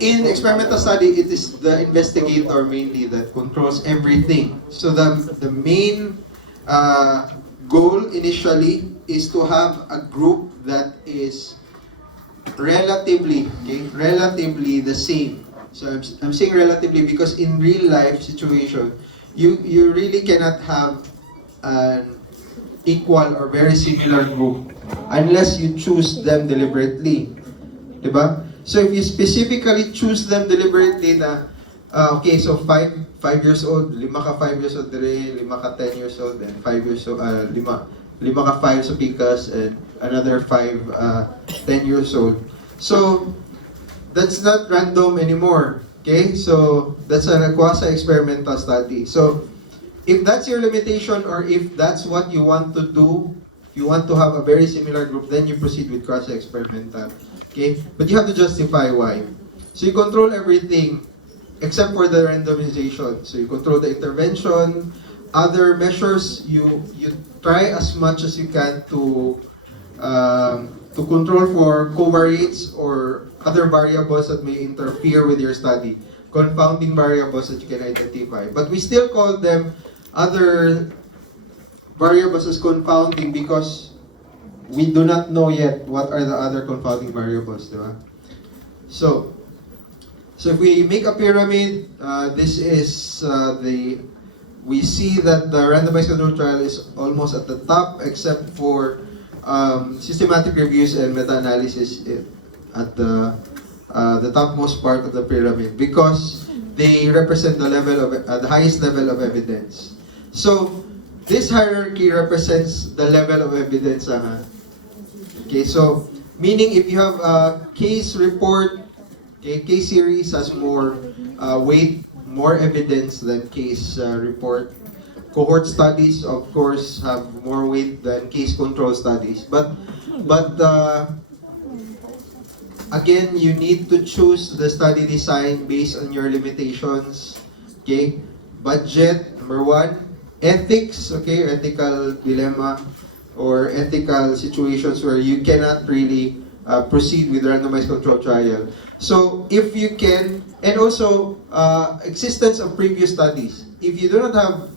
In experimental study, it is the investigator mainly that controls everything. So the main uh, goal initially is to have a group that is relatively the same. So I'm saying relatively because in real life situation, you really cannot have an equal or very similar group unless you choose them deliberately. Diba? So if you specifically choose them deliberately na, okay, so 5 years old, 5 years old dire, 10 years old, and 5 years old, 5 ka 5 sa Picas, and another 5, 10 years old. So, that's not random anymore. Okay? So, that's a quasi-experimental study. So, if that's your limitation or if that's what you want to do, you want to have a very similar group, then you proceed with quasi-experimental. Okay? But you have to justify why. So you control everything except for the randomization. So you control the intervention, other measures, you try as much as you can to control for covariates or other variables that may interfere with your study, confounding variables that you can identify. But we still call them other variables as confounding because we do not know yet what are the other confounding variables, di ba? So, so if we make a pyramid, this is we see that the randomized control trial is almost at the top except for systematic reviews and meta-analysis at the topmost part of the pyramid because they represent the highest level of evidence. So this hierarchy represents the level of evidence. Okay, so meaning if you have a case report, okay, case series has more weight, more evidence than case report. Cohort studies, of course, have more weight than case control studies. But again, you need to choose the study design based on your limitations. Okay, budget number one, ethics. Okay, ethical dilemma or ethical situations where you cannot really proceed with randomized control trial. So if you can, and also existence of previous studies. If you do not have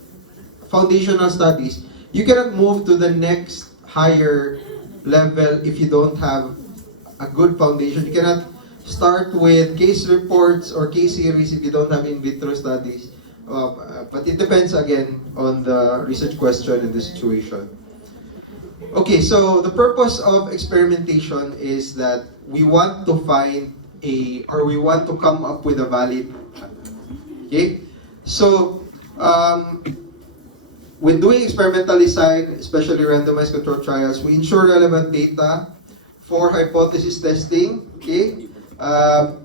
foundational studies, you cannot move to the next higher level if you don't have a good foundation. You cannot start with case reports or case series if you don't have in vitro studies. But it depends again on the research question and the situation. Okay, so the purpose of experimentation is that we want to find we want to come up with a valid. Okay, so when doing experimental design, especially randomized control trials, we ensure relevant data for hypothesis testing. Okay,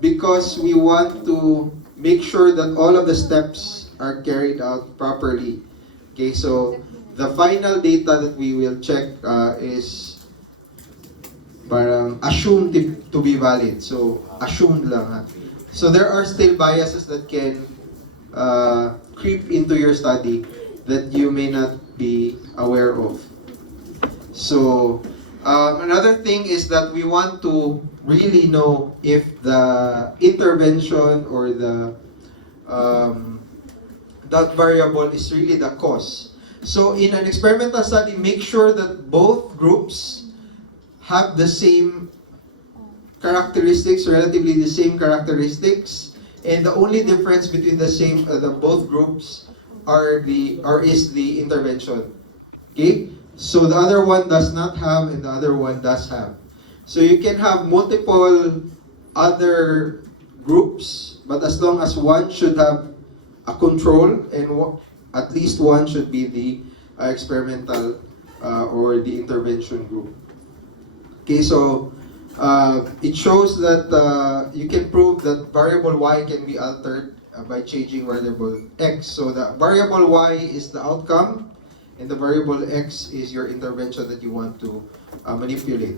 because we want to make sure that all of the steps are carried out properly. Okay, so the final data that we will check is parang assumed to be valid. So, assumed lang ha. So, there are still biases that can creep into your study that you may not be aware of. So, another thing is that we want to really know if the intervention or that variable is really the cause. So in an experimental study, make sure that both groups have the same characteristics, relatively the same characteristics, and the only difference between the both groups is the intervention. Okay? So the other one does not have and the other one does have. So you can have multiple other groups, but as long as one should have a control and at least one should be the experimental or the intervention group. Okay, so it shows that you can prove that variable y can be altered by changing variable x. So the variable y is the outcome, and the variable x is your intervention that you want to manipulate.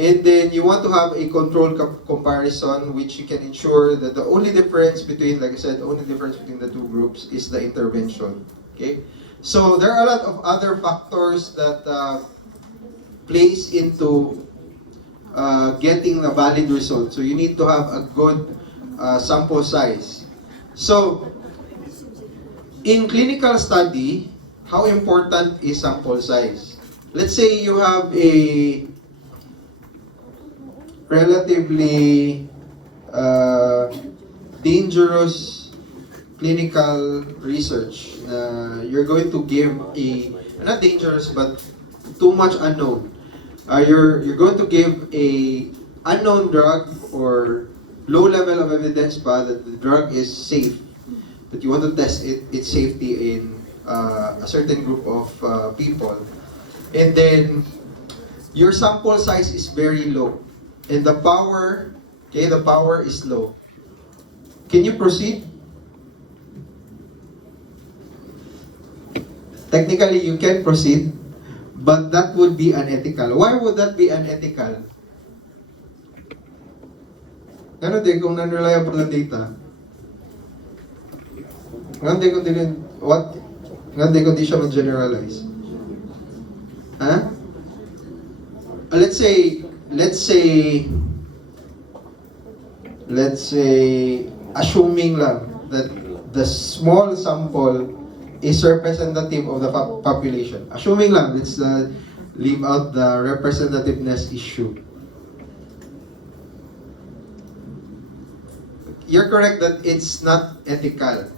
And then you want to have a control comparison, which you can ensure that the only difference between, like I said, the only difference between the two groups is the intervention. Okay, so there are a lot of other factors that plays into getting a valid result. So you need to have a good sample size. So, in clinical study, how important is sample size? Let's say you have a relatively dangerous clinical research. You're going to give a, not dangerous, but too much unknown. You're going to give a unknown drug or low level of evidence pa that the drug is safe, that you want to test its safety in a certain group of people, and then your sample size is very low, and the power is low. Can you proceed? Technically, you can proceed, but that would be unethical. Why would that be unethical? Ano din kung non-reliable na data? Ngandi kung di siya mag-generalize. Huh? Let's say, assuming lang that the small sample is representative of the population. Assuming lang, let's leave out the representativeness issue. You're correct that it's not ethical.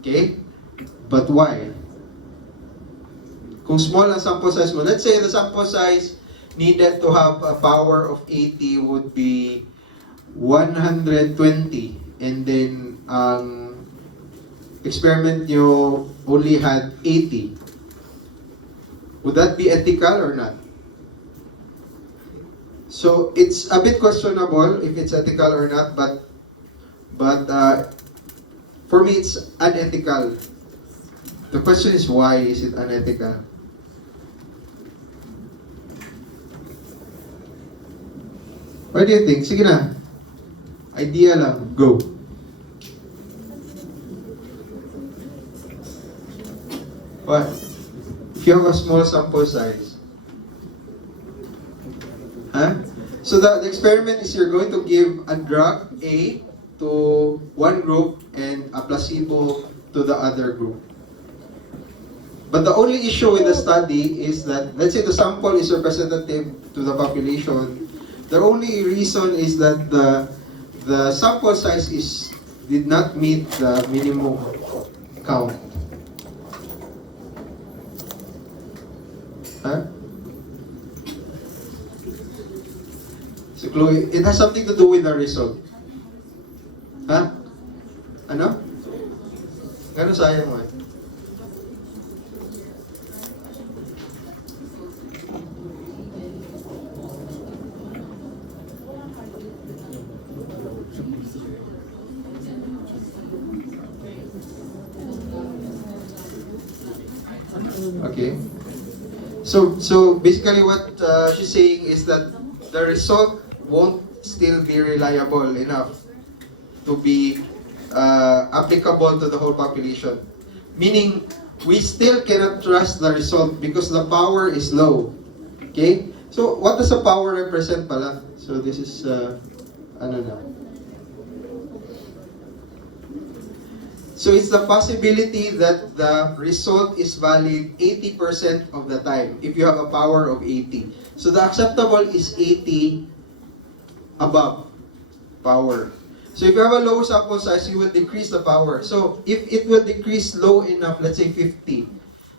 Okay? But why? Kung small ang sample size mo, let's say the sample size needed to have a power of 80 would be 120, and then experiment nyo only had 80. Would that be ethical or not? So it's a bit questionable if it's ethical or not, but for me it's unethical. The question is, why is it unethical? What do you think? Sige na. Idea lang. Go. What? If you have a small sample size. Huh? So the experiment is you're going to give a drug A to one group and a placebo to the other group. But the only issue with the study is that, let's say the sample is representative to the population. The only reason is that the sample size did not meet the minimum count. Huh? So, Chloe, it has something to do with the result. Huh? Ano? Gano'n sayang mo eh? Okay. So basically what she's saying is that the result won't still be reliable enough to be applicable to the whole population. Meaning, we still cannot trust the result because the power is low. Okay? So, what does the power represent pala? So, this is, ano na. So, it's the possibility that the result is valid 80% of the time if you have a power of 80. So, the acceptable is 80 above power. So if you have a low sample size, you will decrease the power. So if it will decrease low enough, let's say 50.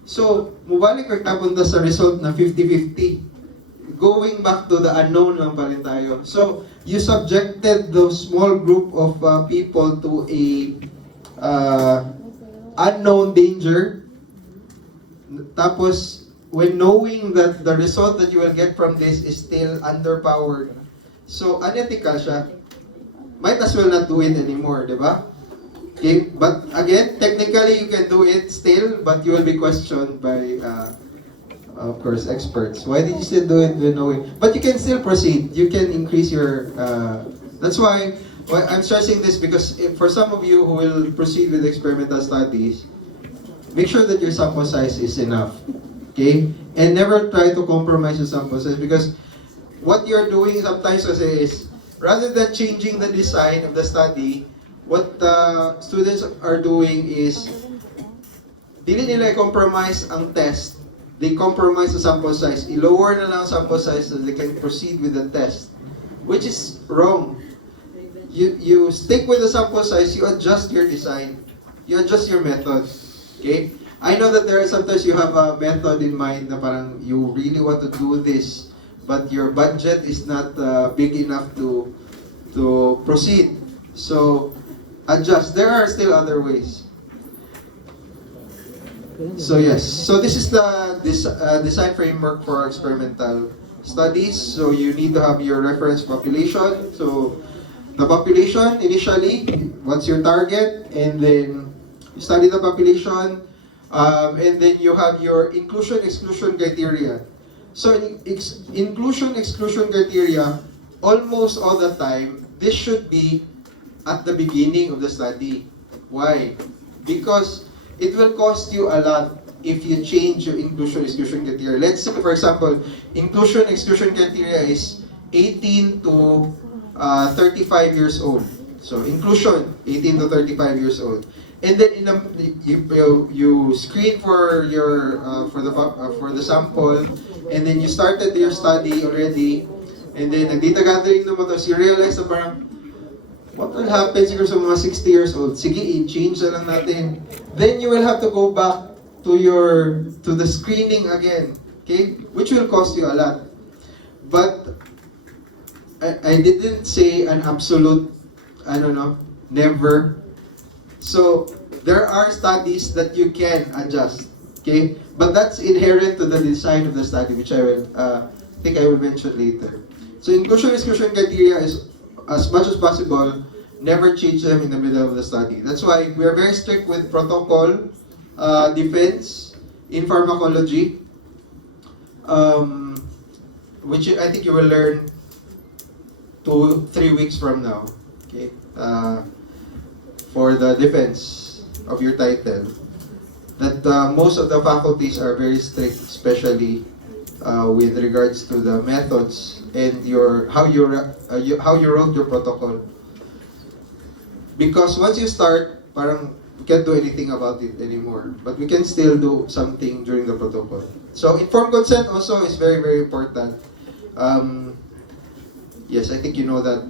So mubalik ka punta sa result na 50-50. Going back to the unknown lang pa rin tayo. So you subjected those small group of people to a unknown danger. Tapos when knowing that the result that you will get from this is still underpowered, so unethical siya. Might as well not do it anymore, di ba? Okay, but again, technically you can do it still, but you will be questioned by, of course, experts. Why did you still do it when knowing? But you can still proceed. You can increase your. That's why I'm stressing this, because for some of you who will proceed with experimental studies, make sure that your sample size is enough. Okay, and never try to compromise your sample size, because what you're doing sometimes is rather than changing the design of the study, what the students are doing is, dili nila i-compromise ang test. They compromise the sample size. I-lower na lang ang sample size so they can proceed with the test. Which is wrong. You stick with the sample size, you adjust your design. You adjust your method. Okay? I know that there are sometimes you have a method in mind na parang you really want to do this, but your budget is not big enough to proceed. So, adjust. There are still other ways. So yes, so this is the design framework for experimental studies. So you need to have your reference population. So the population initially, what's your target, and then you study the population, and then you have your inclusion-exclusion criteria. So inclusion-exclusion criteria, almost all the time, this should be at the beginning of the study. Why? Because it will cost you a lot if you change your inclusion-exclusion criteria. Let's say, for example, inclusion-exclusion criteria is 18 to 35 years old. So inclusion, 18 to 35 years old. And then you screen for your for the sample, and then you started your study already, and then nag-data gathering naman to, you realize na parang, what will happen siguro sa mga 60 years old? Sige, i-change na lang natin. Then you will have to go back to the screening again, okay? Which will cost you a lot. But I didn't say an absolute, I don't know, never. So there are studies that you can adjust, okay? But that's inherent to the design of the study, which I will think I will mention later. So inclusion-exclusion criteria is, as much as possible, never change them in the middle of the study. That's why we are very strict with protocol defense in pharmacology, which I think you will learn 2-3 weeks from now, okay? For the defense of your title, that most of the faculties are very strict, especially with regards to the methods and how you wrote your protocol. Because once you start, parang we can't do anything about it anymore. But we can still do something during the protocol. So informed consent also is very, very important. Yes, I think you know that.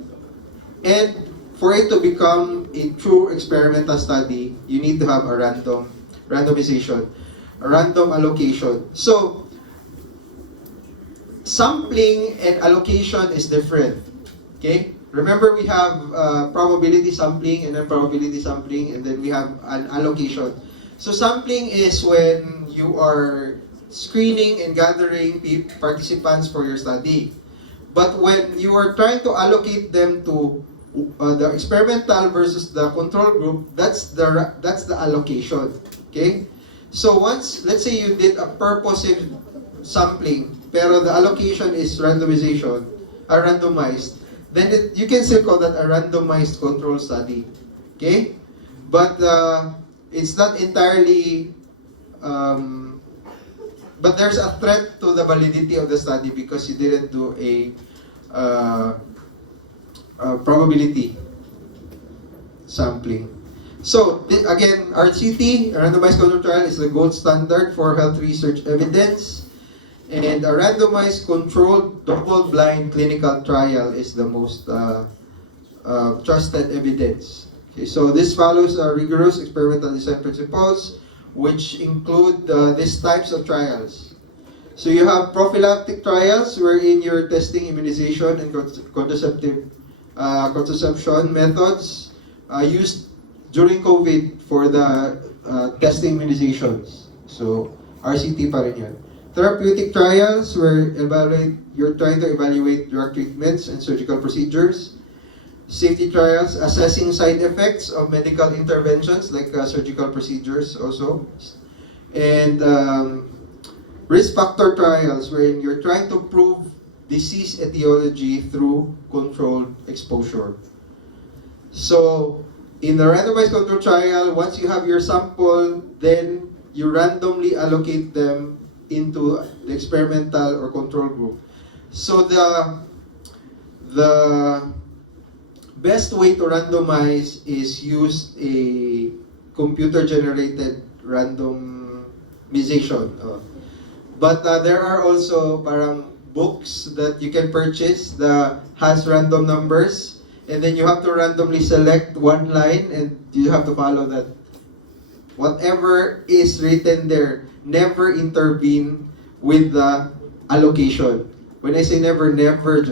And for it to become a true experimental study, you need to have a randomization, a random allocation. So sampling and allocation is different. Okay? Remember, we have probability sampling and then probability sampling, and then we have an allocation. So sampling is when you are screening and gathering participants for your study. But when you are trying to allocate them to the experimental versus the control group, that's the allocation. Okay? So once, let's say you did a purposive sampling, pero the allocation is randomization, randomized, then you can still call that a randomized control study. Okay? But it's not entirely, but there's a threat to the validity of the study because you didn't do a probability sampling. So, again, RCT, randomized control trial, is the gold standard for health research evidence. And a randomized controlled double-blind clinical trial is the most trusted evidence. Okay, so this follows rigorous experimental design principles, which include these types of trials. So you have prophylactic trials wherein you're testing immunization and contraception methods used during COVID for the testing immunizations. So RCT pa rin yun. Therapeutic trials where you're trying to evaluate drug treatments and surgical procedures. Safety trials assessing side effects of medical interventions like surgical procedures also. And risk factor trials wherein you're trying to prove disease etiology through controlled exposure. So in the randomized control trial, once you have your sample, then you randomly allocate them into the experimental or control group. So the best way to randomize is use a computer-generated randomization. But there are also parang books that you can purchase that has random numbers, and then you have to randomly select one line and you have to follow that. Whatever is written there, never intervene with the allocation. When I say never, never,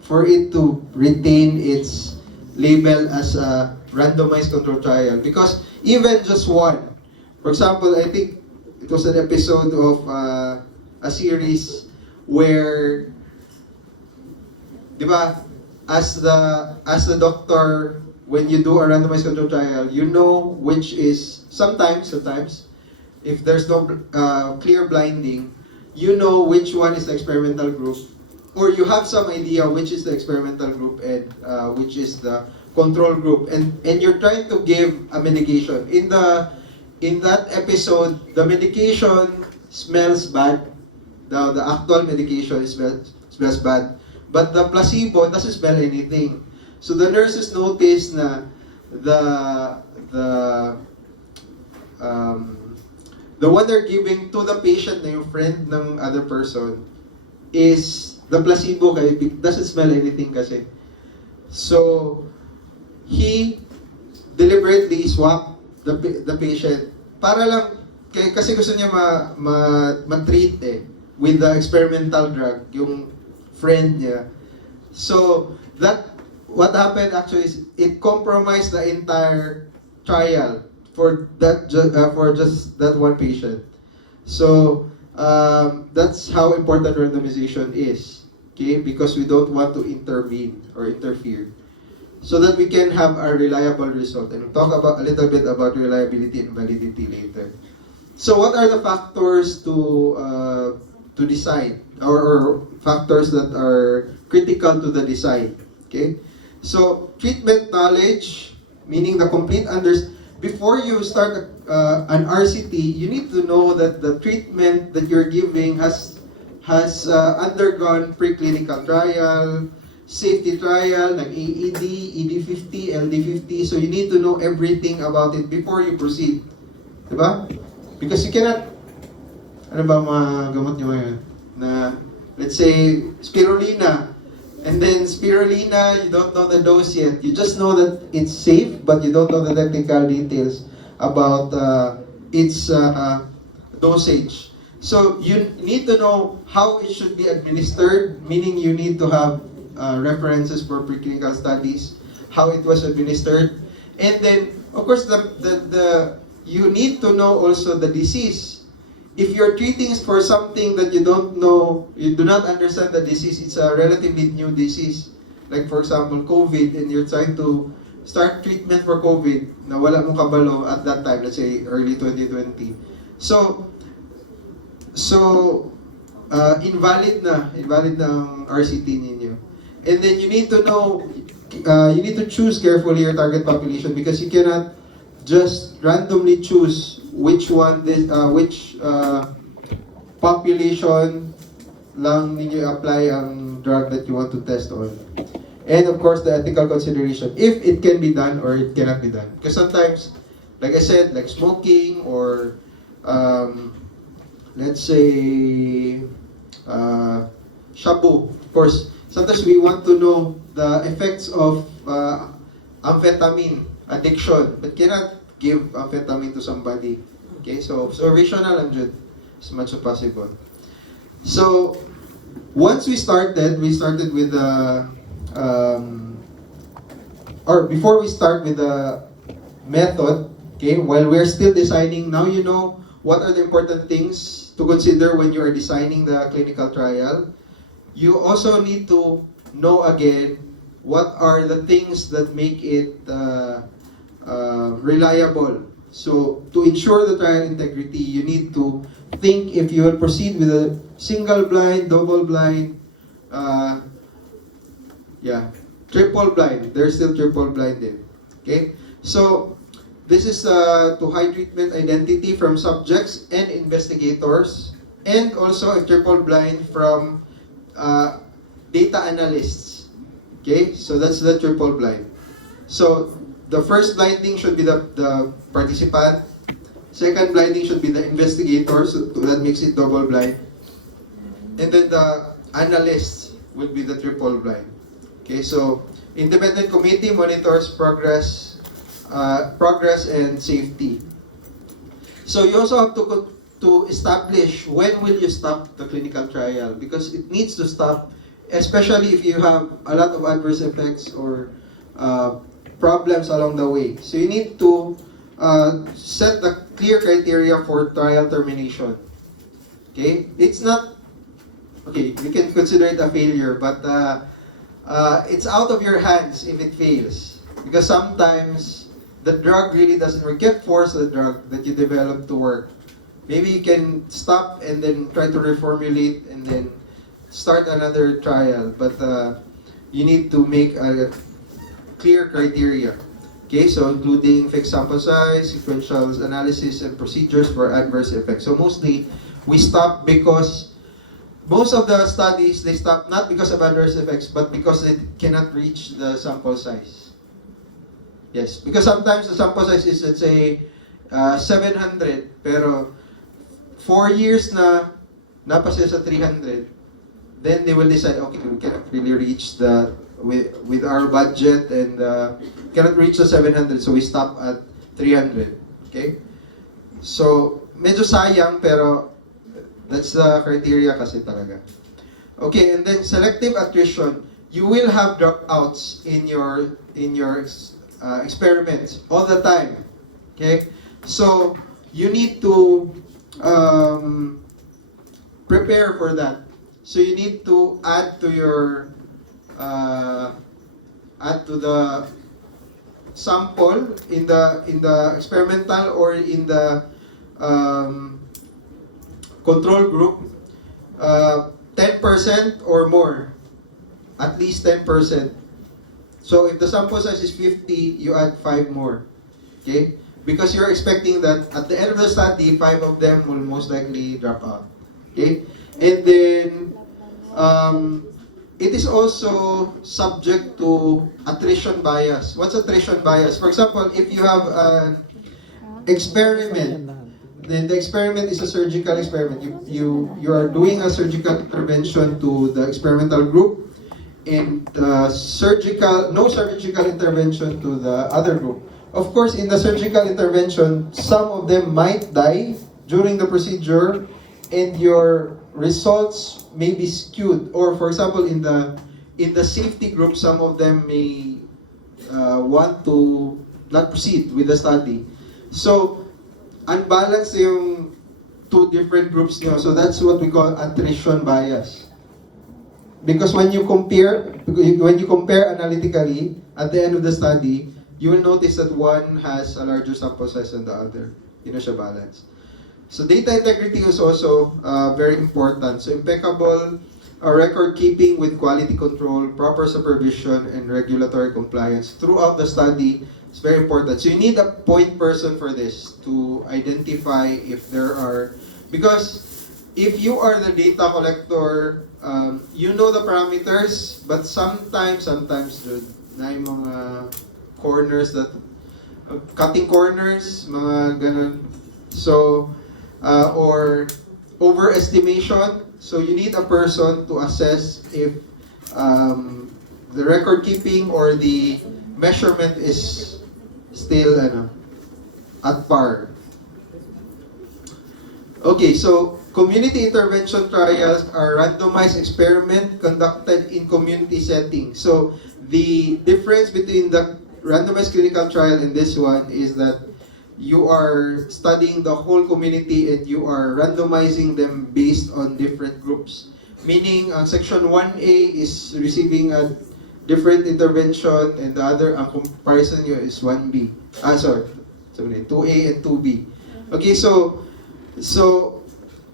for it to retain its label as a randomized control trial. Because even just one, for example, I think it was an episode of a series where, di ba, as the doctor, when you do a randomized control trial, you know which is sometimes if there's no clear blinding, you know which one is the experimental group, or you have some idea which is the experimental group and which is the control group, and you're trying to give a medication. In that episode, the medication smells bad. The actual medication smells bad, but the placebo doesn't smell anything. So the nurses notice na the one they're giving to the patient na yung friend ng other person is the placebo, kaya it doesn't smell anything kasi. So he deliberately swapped the patient para lang kasi gusto niya ma-treat with the experimental drug yung friend niya. So that what happened actually is it compromised the entire trial for just that one patient. So that's how important randomization is, okay? Because we don't want to intervene or interfere, so that we can have a reliable result. And we'll talk about a little bit about reliability and validity later. So what are the factors to decide, or factors that are critical to the design? Okay, so treatment knowledge, meaning the complete understanding. Before you start an RCT, you need to know that the treatment that you're giving has undergone preclinical trial, safety trial, like AED, ED50, LD50. So you need to know everything about it before you proceed. Diba? Because you cannot, ano ba mga gamot nyo ngayon? Na, let's say, spirulina. And then spirulina, you don't know the dose yet. You just know that it's safe, but you don't know the technical details about its dosage. So you need to know how it should be administered, meaning you need to have references for preclinical studies, how it was administered. And then, of course, you need to know also the disease. If you're treating for something that you don't know, you do not understand the disease, it's a relatively new disease. Like for example, COVID, and you're trying to start treatment for COVID na wala mong kabalo at that time, let's say early 2020. So invalid na ang RCT ninyo. And then you need to know, you need to choose carefully your target population, because you cannot just randomly choose which population lang ninyo apply ang drug that you want to test on. And of course, the ethical consideration, if it can be done or it cannot be done. Because sometimes, like I said, like smoking or let's say shabu. Of course, sometimes we want to know the effects of amphetamine addiction, but cannot give amphetamine to somebody. Okay, so observation na lang dyan as much as possible. So once we started with the or before we start with the method, okay, while we're still designing, now you know what are the important things to consider when you are designing the clinical trial. You also need to know again what are the things that make it reliable. So to ensure the trial integrity, you need to think if you will proceed with a single blind, double blind, triple blind. There's still triple blinded. Okay, so this is to hide treatment identity from subjects and investigators, and also a triple blind from data analysts. Okay, so that's the triple blind. So the first blinding should be the participant. Second blinding should be the investigator, so that makes it double blind. And then the analyst would be the triple blind. Okay, so independent committee monitors progress and safety. So you also have to establish when will you stop the clinical trial, because it needs to stop, especially if you have a lot of adverse effects or problems along the way. So you need to set the clear criteria for trial termination. Okay, it's not okay. You can consider it a failure, but it's out of your hands if it fails, because sometimes the drug really doesn't work. You can't force the drug that you develop to work. Maybe you can stop and then try to reformulate and then start another trial, but you need to make a clear criteria. Okay, so including fixed sample size, sequential analysis, and procedures for adverse effects. So mostly, we stop because most of the studies, they stop not because of adverse effects, but because they cannot reach the sample size. Yes, because sometimes the sample size is, let's say, 700, pero 4 years na napasa sa 300, then they will decide, okay, we cannot really reach with our budget and cannot reach the 700, so we stop at 300. Okay? So, medyo sayang, pero that's the criteria kasi talaga. Okay, and then selective attrition. You will have dropouts in your experiments all the time. Okay? So, you need to prepare for that. So you need to add to your the sample in the experimental or in the control group 10% or more, at least 10%. So if the sample size is 50, you add 5 more. Okay? Because you're expecting that at the end of the study, 5 of them will most likely drop out. Okay? And then, it is also subject to attrition bias. What's attrition bias? For example, if you have an experiment, then the experiment is a surgical experiment. You are doing a surgical intervention to the experimental group, and no surgical intervention to the other group. Of course, in the surgical intervention, some of them might die during the procedure, and your results may be skewed. Or, for example, in the safety group, some of them may want to not proceed with the study. So, unbalanced yung two different groups niyo. So that's what we call attrition bias. Because when you compare analytically at the end of the study, you will notice that one has a larger sample size than the other. Hindi na siya balance. So data integrity is also very important. So impeccable record keeping with quality control, proper supervision, and regulatory compliance throughout the study is very important. So you need a point person for this to identify if there are, because if you are the data collector, you know the parameters, but sometimes na yung mga corners that cutting corners, mga ganun. So or overestimation. So you need a person to assess if the record keeping or the measurement is still at par. Okay, so community intervention trials are randomized experiment conducted in community settings. So the difference between the randomized clinical trial and this one is that you are studying the whole community and you are randomizing them based on different groups. Meaning, section 1A is receiving a different intervention and the other, ang comparison nyo is 1B. 2A and 2B. Okay, so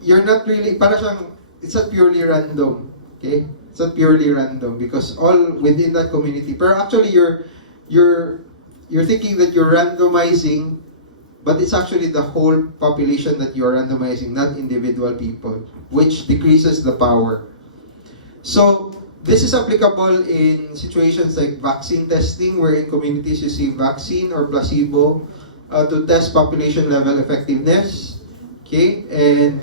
you're not really, para siyang, it's not purely random. Okay? It's not purely random because all within that community. Pero actually, you're thinking that you're randomizing, but it's actually the whole population that you are randomizing, not individual people, which decreases the power. So, This is applicable in situations like vaccine testing, wherein communities receive vaccine or placebo to test population level effectiveness. Okay, and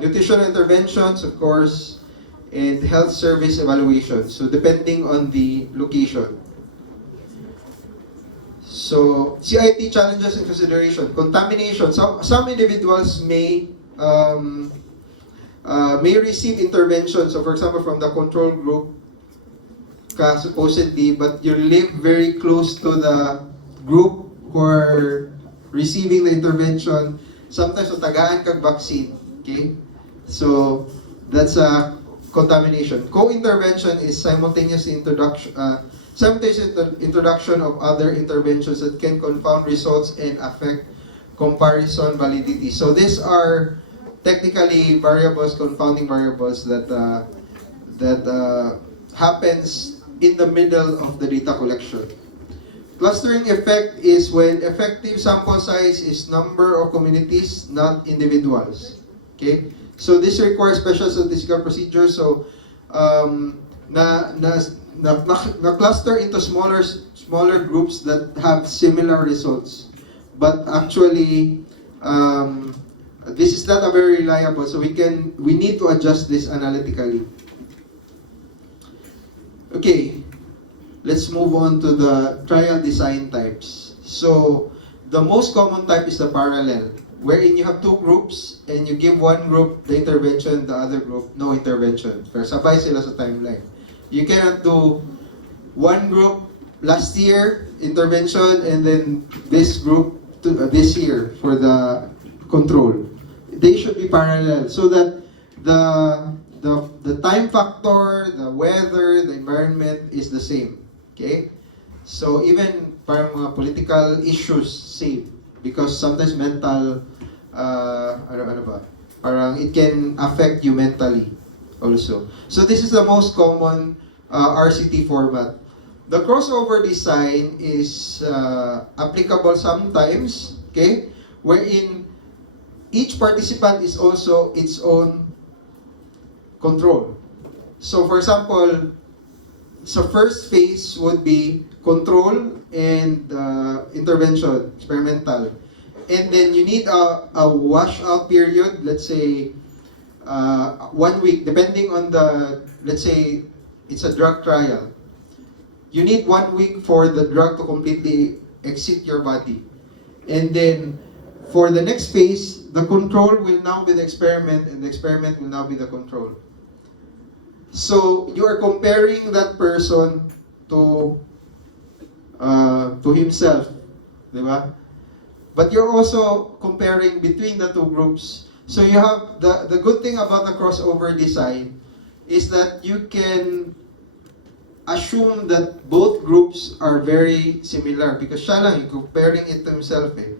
nutritional interventions, of course, and health service evaluation. So depending on the location. So CIT challenges and consideration. Contamination. Some individuals may receive intervention. So for example, from the control group, supposedly, but you live very close to the group who are receiving the intervention. Sometimes tagaan kag vaccine. Okay? So that's a contamination. Co-intervention is simultaneous introduction of other interventions that can confound results and affect comparison validity. So these are technically variables, confounding variables that happens in the middle of the data collection. Clustering effect is when effective sample size is number of communities, not individuals. Okay? So this requires special statistical procedures. So na-cluster into smaller groups that have similar results. But actually, this is not a very reliable. So we need to adjust this analytically. Okay, let's move on to the trial design types. So, the most common type is the parallel, wherein you have two groups and you give one group the intervention, the other group no intervention. Pero sabay sila sa timeline. You cannot do one group last year intervention and then this group this year for the control. They should be parallel so that the time factor, the weather, the environment is the same. Okay? So even parang mga political issues same because sometimes mental ano ba? Parang it can affect you mentally also. So this is the most common RCT format. The crossover design is applicable sometimes, okay? Wherein each participant is also its own control. So for example, so first phase would be control and intervention, experimental. And then you need a washout period, let's say 1 week, depending on let's say it's a drug trial. You need 1 week for the drug to completely exit your body. And then for the next phase, the control will now be the experiment and the experiment will now be the control. So you are comparing that person to himself, di ba? But you're also comparing between the two groups. So you have the good thing about the crossover design is that you can assume that both groups are very similar because siya lang comparing it to himself eh.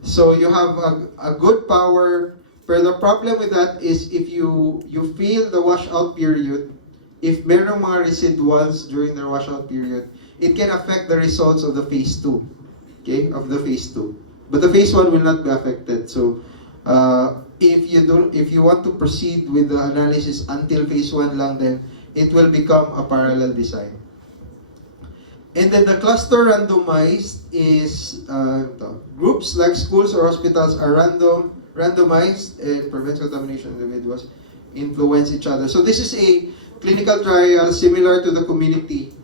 So you have a good power. But the problem with that is if you feel the washout period, if merong mga residuals during the washout period, it can affect the results of the phase 2. Okay? Of the phase 2. But the phase 1 will not be affected. So if you want to proceed with the analysis until phase 1 lang, then it will become a parallel design. And then the cluster randomized is groups like schools or hospitals are randomized and prevents contamination. Individuals influence each other. So this is a clinical trial similar to the community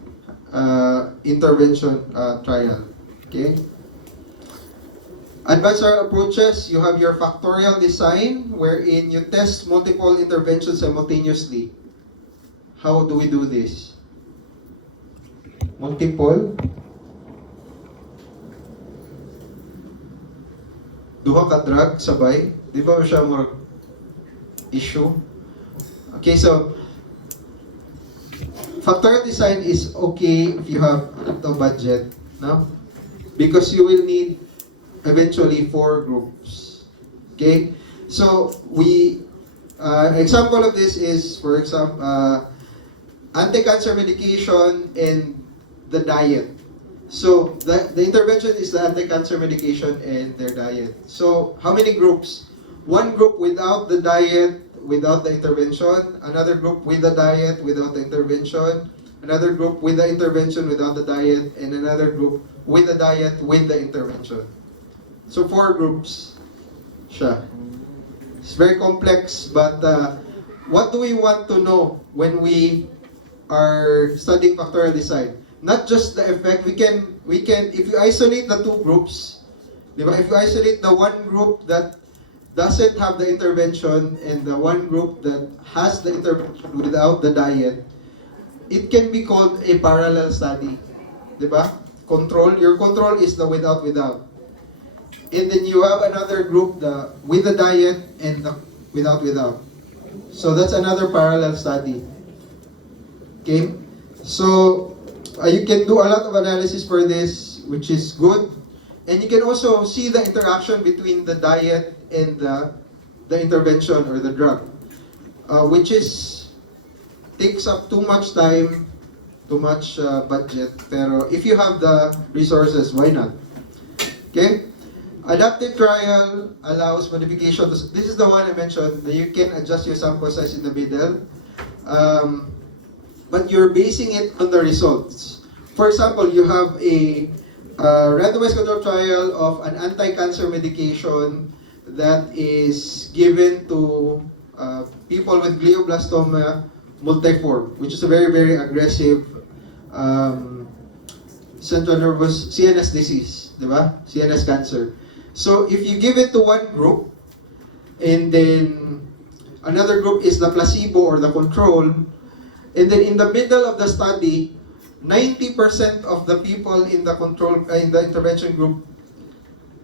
intervention trial. Okay. Advanced approaches, you have your factorial design wherein you test multiple interventions simultaneously. How do we do this? Multiple. Duha ka drug sabay. Di ba siya more issue? Okay, so factorial design is okay if you have no budget, no? Because you will need eventually 4 groups. Okay? So example of this is, for example, anti-cancer medication and the diet. So the intervention is the anti-cancer medication and their diet. So how many groups? 1 group without the diet without the intervention, another group with the diet without the intervention, another group with the intervention without the diet, and another group with the diet with the intervention. So 4 groups siya. It's very complex, but what do we want to know when we are studying factorial design? Not just the effect. We can if you isolate the 2 groups, di ba? If you isolate the one group that doesn't have the intervention and the one group that has the intervention without the diet, it can be called a parallel study. Di ba? Your control is the without. And then you have another group with the diet and the without. So that's another parallel study. Okay? So you can do a lot of analysis for this, which is good. And you can also see the interaction between the diet and the intervention or the drug, which takes up too much time, too much budget. Pero if you have the resources, why not? Okay? Adaptive trial allows modification. This is the one I mentioned, that you can adjust your sample size in the middle. But you're basing it on the results. For example, you have a randomized control trial of an anti-cancer medication that is given to people with glioblastoma multiforme, which is a very, very aggressive central nervous CNS disease, di ba? CNS cancer. So if you give it to one group, and then another group is the placebo or the control, and then in the middle of the study, 90% of the people in the control in the intervention group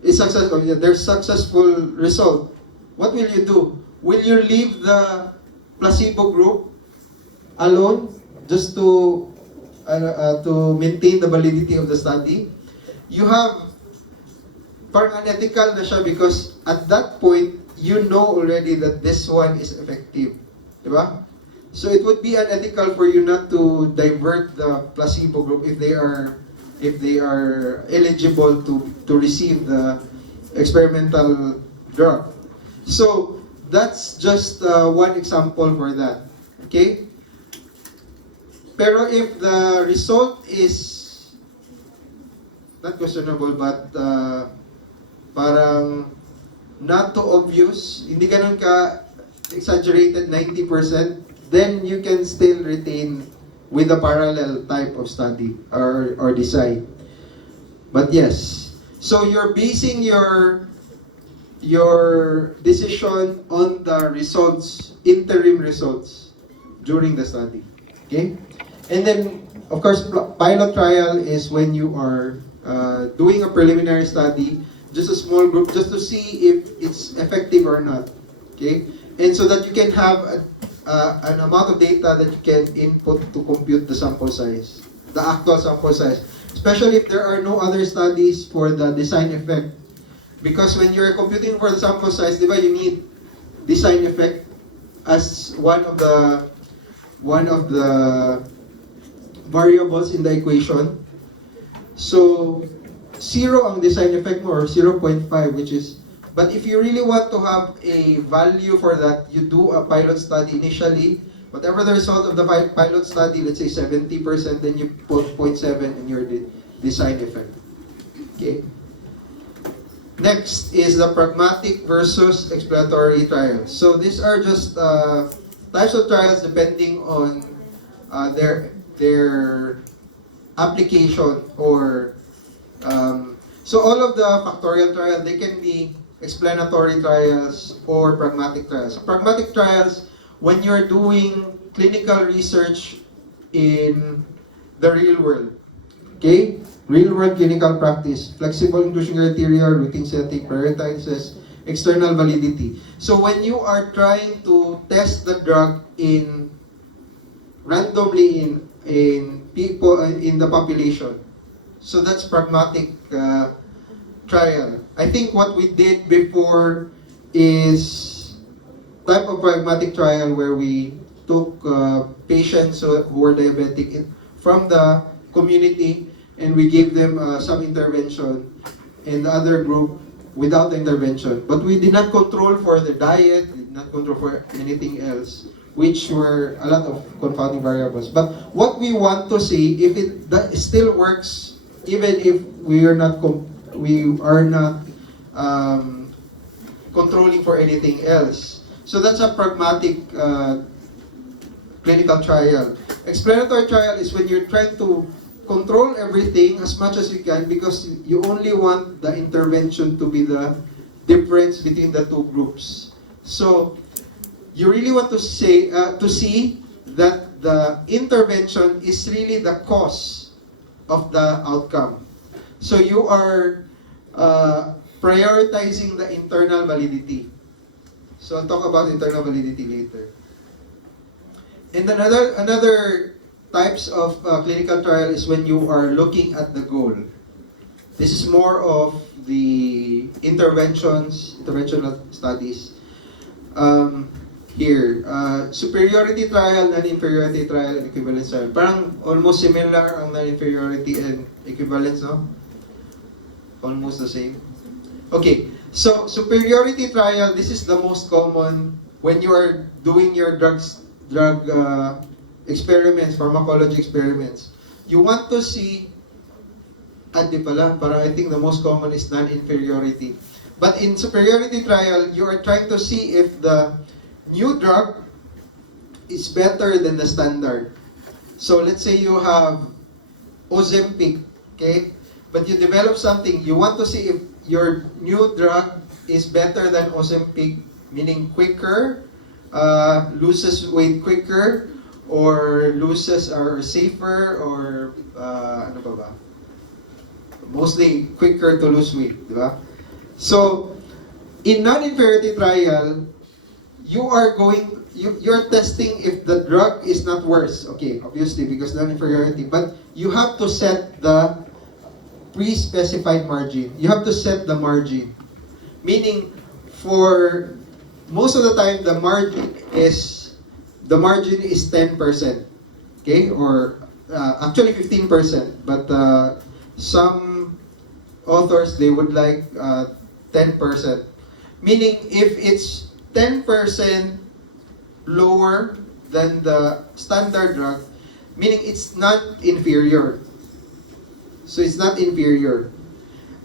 is successful. There's successful result. What will you do? Will you leave the placebo group alone just to maintain the validity of the study? You have parang unethical na siya because at that point you know already that this one is effective, di ba? So it would be unethical for you not to divert the placebo group if they are eligible to receive the experimental drug. So that's just one example for that. Okay? Pero if the result is not questionable but parang not too obvious, hindi ganun ka exaggerated 90%, then you can still retain with a parallel type of study or design. But yes, so you're basing your decision on the results, interim results during the study. Okay? And then, of course, pilot trial is when you are doing a preliminary study, just a small group, just to see if it's effective or not. Okay? And so that you can have an amount of data that you can input to compute the sample size, the actual sample size. Especially if there are no other studies for the design effect. Because when you're computing for the sample size, di ba, you need design effect as one of the variables in the equation. So 0 ang design effect mo, or 0.5, which is, but if you really want to have a value for that, you do a pilot study initially. Whatever the result of the pilot study, let's say 70%, then you put 0.7 in your design effect. Okay. Next is the pragmatic versus exploratory trials. So these are just types of trials depending on their application or so all of the factorial trials, they can be explanatory trials or pragmatic trials. So pragmatic trials, when you're doing clinical research in the real world, okay? Real world clinical practice, flexible inclusion criteria, routine setting, prioritizes external validity. So when you are trying to test the drug randomly in people in the population, so that's pragmatic trial. I think what we did before is type of pragmatic trial where we took patients who were diabetic from the community and we gave them some intervention, and the other group without the intervention. But we did not control for the diet, did not control for anything else, which were a lot of confounding variables. But what we want to see if it still works, even if we are not controlling for anything else. So that's a pragmatic clinical trial. Explanatory trial is when you're trying to control everything as much as you can because you only want the intervention to be the difference between the two groups. So you really want to see that the intervention is really the cause of the outcome. So you are prioritizing the internal validity. So I'll talk about internal validity later. And then another types of clinical trial is when you are looking at the goal. This is more of the interventional studies. Here, superiority trial, non-inferiority trial, and equivalence trial. Parang almost similar ang non-inferiority and equivalence, no? Almost the same. Okay, so superiority trial, this is the most common when you are doing your drug experiments, pharmacology experiments. You want to see, di pala, parang I think the most common is non-inferiority. But in superiority trial, you are trying to see if the new drug is better than the standard. So let's say you have Ozempic, okay? But you develop something, you want to see if your new drug is better than Ozempic, meaning quicker, loses weight quicker, or loses or safer, or ano pa ba? Mostly quicker to lose weight, di ba? So, in non-inferiority trial, you're testing if the drug is not worse. Okay, obviously because non-inferiority, but you have to set the pre-specified margin. You have to set the margin. Meaning, for most of the time, the margin is 10%. Okay, or actually 15%. But some authors, they would like 10%. Meaning, if it's 10% lower than the standard drug, meaning it's not inferior. So it's not inferior.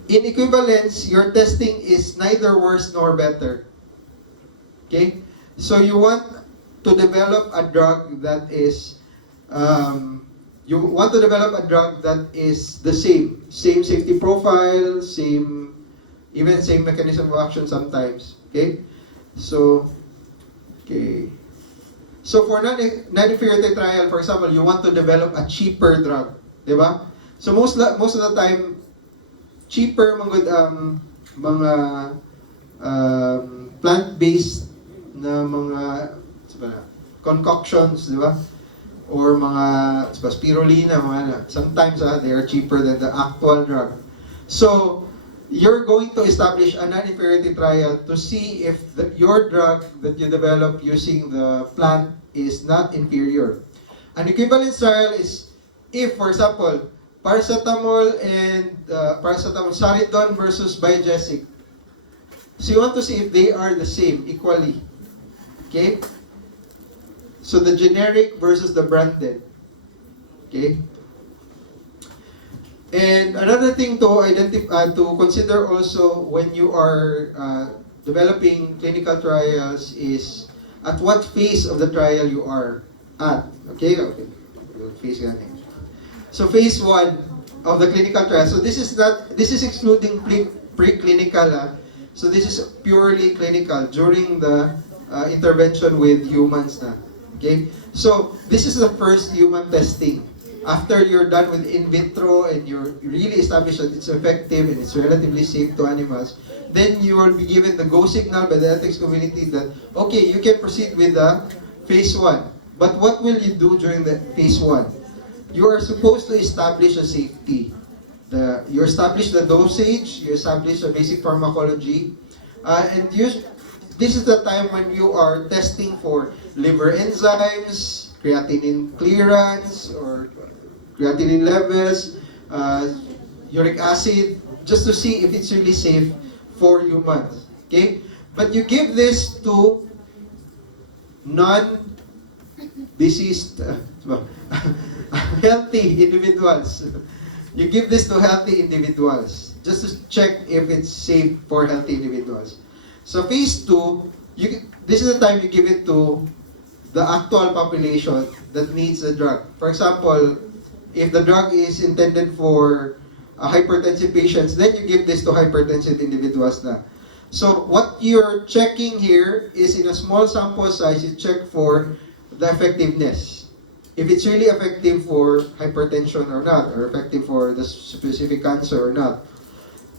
In equivalence, your testing is neither worse nor better. Okay? So you want to develop a drug that is the same safety profile, even same mechanism of action sometimes. Okay? So for non-inferiority trial, for example, you want to develop a cheaper drug, di ba? So most of the time, cheaper mga plant-based na mga concoctions, di ba? Or mga spirulina, sometimes they are cheaper than the actual drug. So you're going to establish a non-inferiority trial to see if your drug that you develop using the plant is not inferior. An equivalence trial is if, for example, paracetamol and Saridon versus Biogesic. So you want to see if they are the same, equally. Okay? So the generic versus the branded. Okay? And another thing to consider also when you are developing clinical trials is at what phase of the trial you are at. Okay? Phase yan. So phase 1 of the clinical trial. So this is excluding preclinical. So this is purely clinical during the intervention with humans na. Okay? So this is the first human testing. After you're done with in vitro and you really establish that it's effective and it's relatively safe to animals, then you will be given the go signal by the ethics community that, okay, you can proceed with the phase 1. But what will you do during the phase 1? You are supposed to establish a safety. You establish the dosage, you establish the basic pharmacology, this is the time when you are testing for liver enzymes, creatinine clearance, or creatinine levels, uric acid, just to see if it's really safe for humans. Okay? But you give this to non-diseased, healthy individuals. You give this to healthy individuals just to check if it's safe for healthy individuals. So phase 2, this is the time you give it to the actual population that needs the drug. For example, if the drug is intended for hypertensive patients, then you give this to hypertensive individuals na. So what you're checking here is in a small sample size, you check for the effectiveness. If it's really effective for hypertension or not, or effective for the specific cancer or not.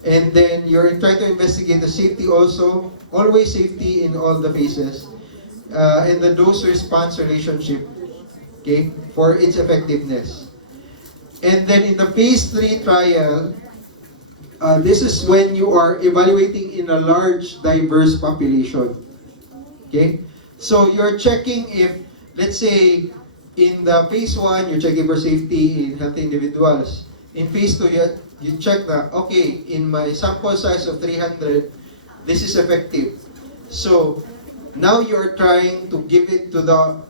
And then you're trying to investigate the safety also, always safety in all the phases, and the dose-response relationship, okay, for its effectiveness. And then in the phase 3 trial, this is when you are evaluating in a large, diverse population. Okay? So you're checking if, let's say, in the phase 1, you're checking for safety in healthy individuals. In phase 2, you check na, okay, in my sample size of 300, this is effective. So now you're trying to give it to the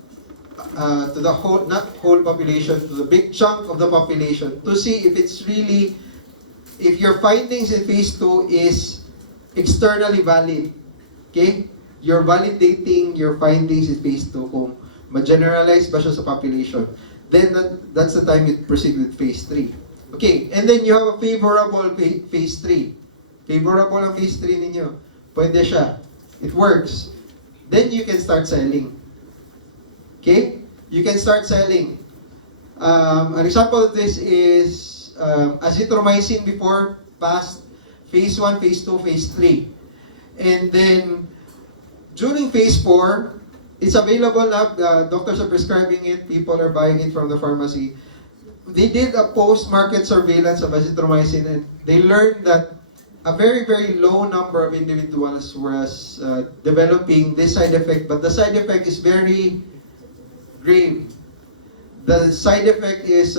whole, not whole population, to the big chunk of the population to see if it's really, if your findings in phase 2 is externally valid. Okay? You're validating your findings in phase 2 kung ma-generalize ba siya sa population. Then that's the time you proceed with phase 3. Okay, and then you have a favorable phase 3. Favorable ang phase 3 ninyo. Pwede siya. It works. Then you can start selling. Okay? You can start selling. An example of this is azithromycin before passed phase 1, phase 2, phase 3. And then during phase 4, it's available now. Doctors are prescribing it. People are buying it from the pharmacy. They did a post-market surveillance of azithromycin, and they learned that a very, very low number of individuals was developing this side effect, but the side effect is very grave. The side effect is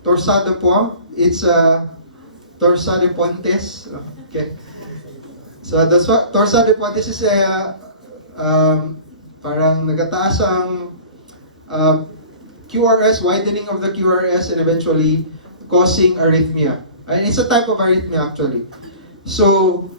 torsade de pointes. It's torsade de pointes. Okay. So the torsade de pointes is a parang nagataas ang QRS, widening of the QRS, and eventually causing arrhythmia. And it's a type of arrhythmia actually. So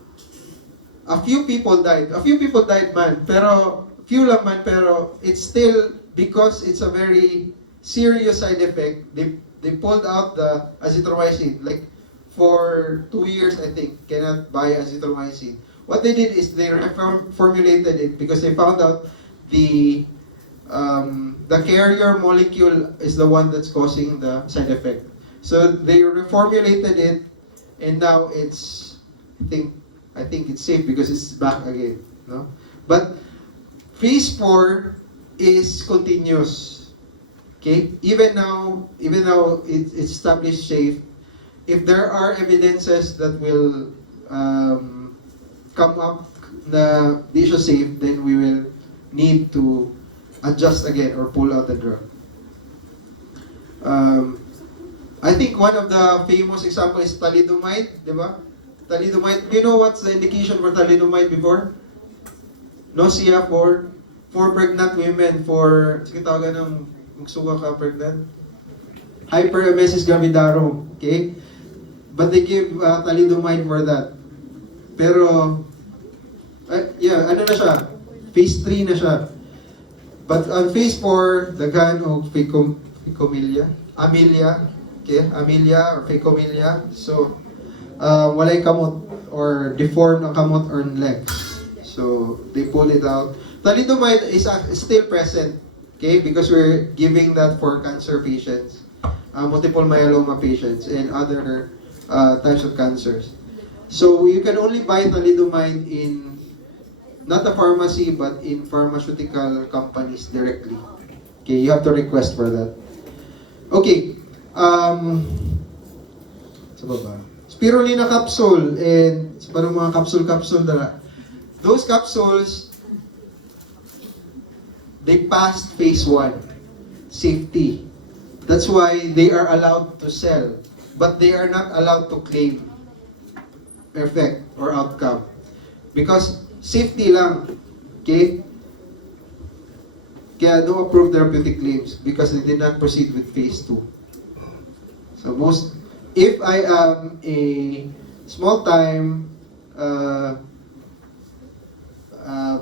a few people died. A few people died man, pero few lang man, pero it's still, because it's a very serious side effect, they pulled out the azithromycin. Like for 2 years, I think, cannot buy azithromycin. What they did is they reformulated it because they found out the carrier molecule is the one that's causing the side effect. So they reformulated it, and now it's, I think it's safe because it's back again. No, but phase 4 is continuous. Okay, even now it's established safe. If there are evidences that will come up na di siya safe, then we will need to adjust again or pull out the drug. I think one of the famous example is thalidomide, di ba? Thalidomide, do you know what's the indication for thalidomide before? Nausea for pregnant women, for, sige tawagan ng magsuka ka pregnant. Hyperemesis gravidarum, okay? But they give thalidomide for that. Pero, yeah, ano na siya? Phase 3 na siya. But on phase 4, daghan og phecomilia, amelia, okay? Amelia or phecomilia. So, walay kamot or deformed ang kamot or legs. So, they pull it out. Thalidomide is still present, okay? Because we're giving that for cancer patients, multiple myeloma patients, and other types of cancers. So, you can only buy thalidomide in not a pharmacy, but in pharmaceutical companies directly. Okay, you have to request for that. Okay, sa baba. Spirulina capsule and parang mga capsule na. Those capsules, they passed phase 1, safety. That's why they are allowed to sell, but they are not allowed to claim effect or outcome. Because safety lang, okay? Kaya no approved therapeutic claims because they did not proceed with phase 2. So if I am a small time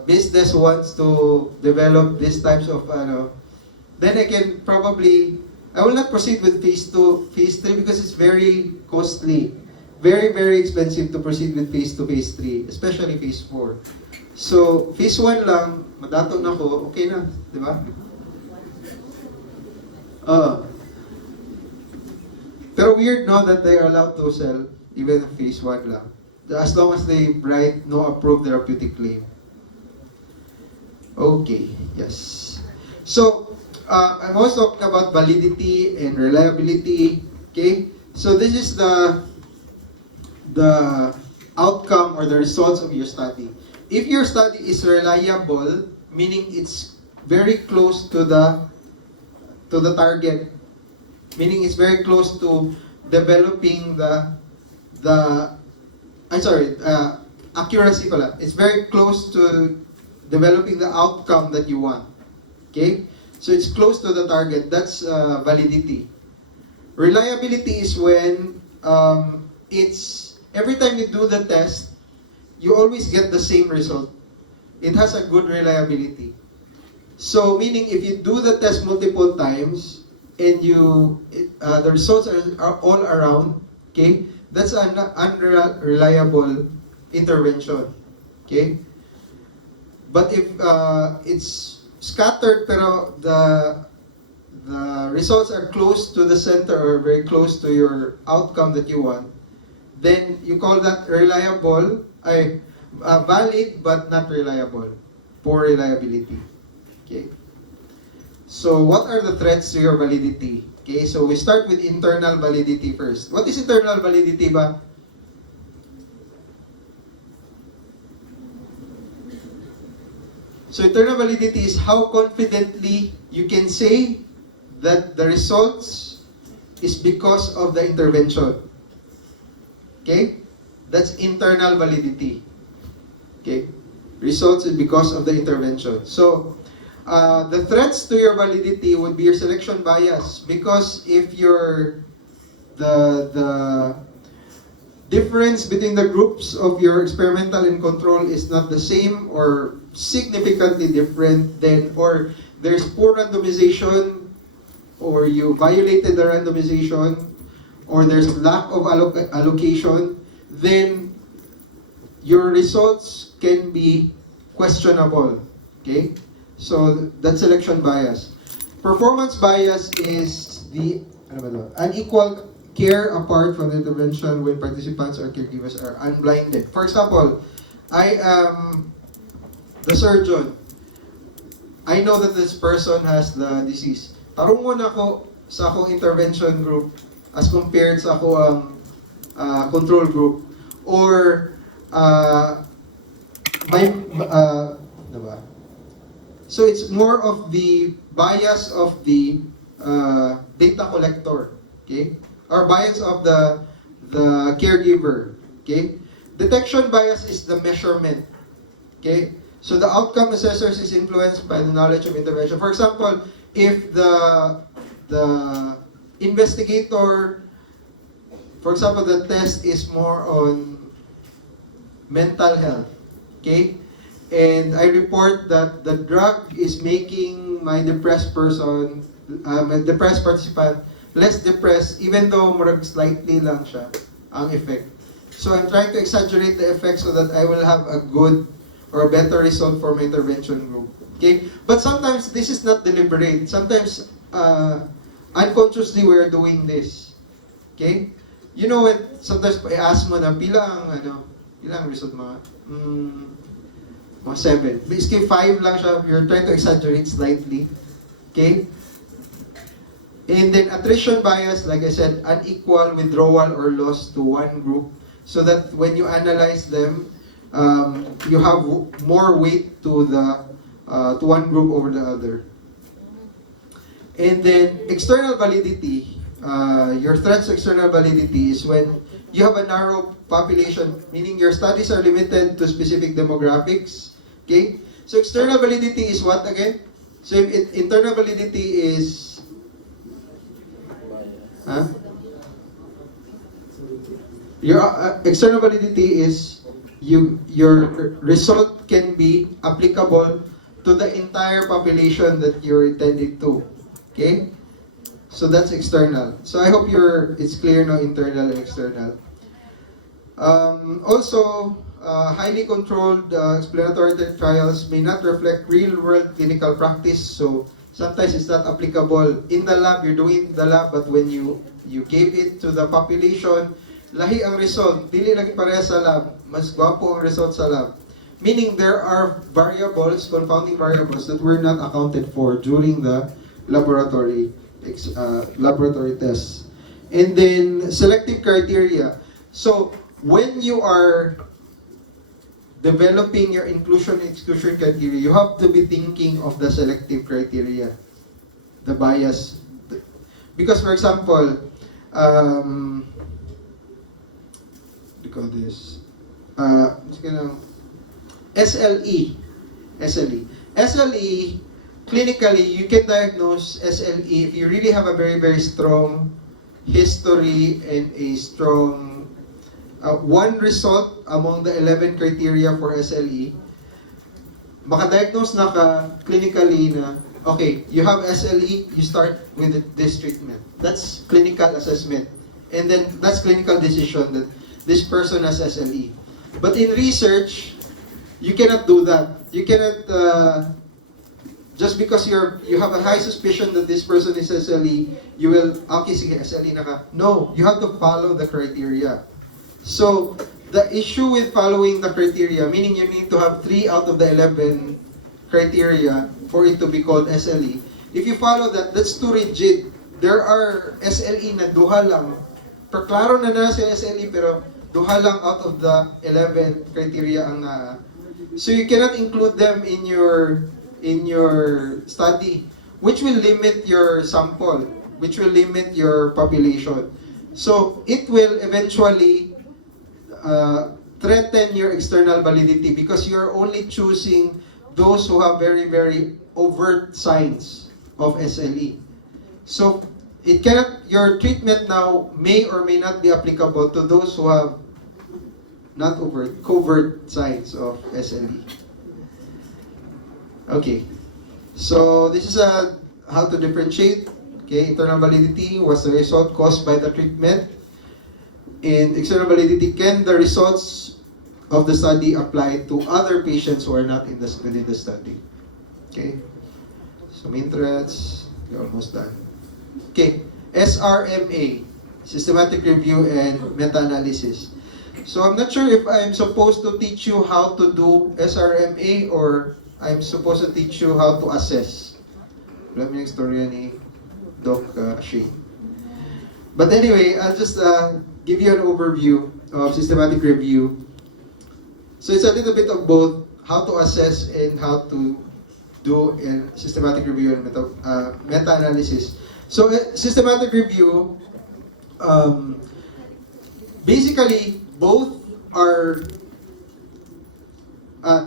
business wants to develop these types of then I can probably, I will not proceed with phase 2, phase 3 because it's very costly. Very, very expensive to proceed with phase 2, phase 3, especially phase 4. So, phase 1 lang, madato na ko, okay na, di ba? Pero weird no that they are allowed to sell even phase 1 lang. As long as they write no approved therapeutic claim. Okay, yes. So, I'm also talking about validity and reliability. Okay, so this is the outcome or the results of your study. If your study is reliable, meaning it's very close to the target, meaning it's very close to developing accuracy pala. It's very close to developing the outcome that you want. Okay? So it's close to the target. That's validity. Reliability is when it's every time you do the test, you always get the same result. It has a good reliability. So meaning if you do the test multiple times and the results are all around, okay, that's an unreliable intervention. Okay? But if it's scattered pero the results are close to the center or very close to your outcome that you want, then you call that reliable, valid but not reliable. Poor reliability. Okay. So what are the threats to your validity? Okay, so we start with internal validity first. What is internal validity ba? So internal validity is how confidently you can say that the results is because of the intervention. Okay? That's internal validity. Okay? Results is because of the intervention. So, the threats to your validity would be your selection bias, because if the difference between the groups of your experimental and control is not the same or significantly different, then or there's poor randomization, or you violated the randomization, or there's lack of allocation, then your results can be questionable. Okay? So that's selection bias. Performance bias is the unequal care apart from the intervention when participants or caregivers are unblinded. For example, I am the surgeon. I know that this person has the disease. Tarungon ako sa akong intervention group as compared sa akong control group. Or diba? So it's more of the bias of the data collector, okay? Or bias of the caregiver, okay? Detection bias is the measurement, okay? So the outcome assessors is influenced by the knowledge of intervention. For example, if the investigator, for example, the test is more on mental health, okay? And I report that the drug is making my depressed person, my depressed participant, less depressed, even though murag slightly lang siya ang effect. So I'm trying to exaggerate the effect so that I will have a good or a better result for my intervention group. Okay? But sometimes this is not deliberate. Sometimes unconsciously we're doing this. Okay? You know when sometimes i-ask mo na pila ang result mga 7. Basically 5 lang siya. You're trying to exaggerate slightly. Okay? And then attrition bias, like I said, unequal withdrawal or loss to one group, so that when you analyze them, you have more weight to one group over the other. And then external validity, your threats to external validity is when you have a narrow population, meaning your studies are limited to specific demographics. Okay? So external validity is what again? So if internal validity is, huh? Your external validity is your result can be applicable to the entire population that you're intended to. Okay? So that's external. So I hope it's clear now, internal and external. Also, highly controlled explanatory trials may not reflect real-world clinical practice. So sometimes it's not applicable in the lab. You're doing it in the lab, but when you gave it to the population, lahi ang result. Dili lagi pareha sa lab. Mas gwapo ang result sa lab. Meaning there are variables, confounding variables that were not accounted for during the laboratory tests. And then selective criteria. So when you are developing your inclusion and exclusion criteria, you have to be thinking of the selective criteria, the bias. Because for example, call this SLE. SLE, clinically, you can diagnose SLE if you really have a very, very strong history and a strong one result among the 11 criteria for SLE. Makadiagnose na ka clinically na, okay, you have SLE, you start with this treatment. That's clinical assessment. And then that's clinical decision that this person has SLE. But in research, you cannot do that. You cannot, just because you have a high suspicion that this person is SLE, you will, okay, sige, SLE na ka. No, you have to follow the criteria. So, the issue with following the criteria, meaning you need to have 3 out of the 11 criteria for it to be called SLE. If you follow that, that's too rigid. There are SLE na duha lang. Pero klaro na na si SLE, pero duha lang out of the 11 criteria ang so you cannot include them in your study, which will limit your sample, which will limit your population. So it will eventually threaten your external validity because you're only choosing those who have very, very overt signs of SLE. So it cannot, your treatment now may or may not be applicable to those who have not overt, covert signs of SLE. Okay, so this is how to differentiate. Okay, internal validity was the result caused by the treatment. In external validity, can the results of the study apply to other patients who are not within the study? Okay, so main threads, we're almost done. Okay, SRMA, systematic review and meta-analysis. So I'm not sure if I'm supposed to teach you how to do SRMA or I'm supposed to teach you how to assess. Alam yung istorya ni Doc Shane. But anyway, I'll just give you an overview of systematic review. So it's a little bit of both how to assess and how to do a systematic review and meta-analysis. So systematic review, basically both are,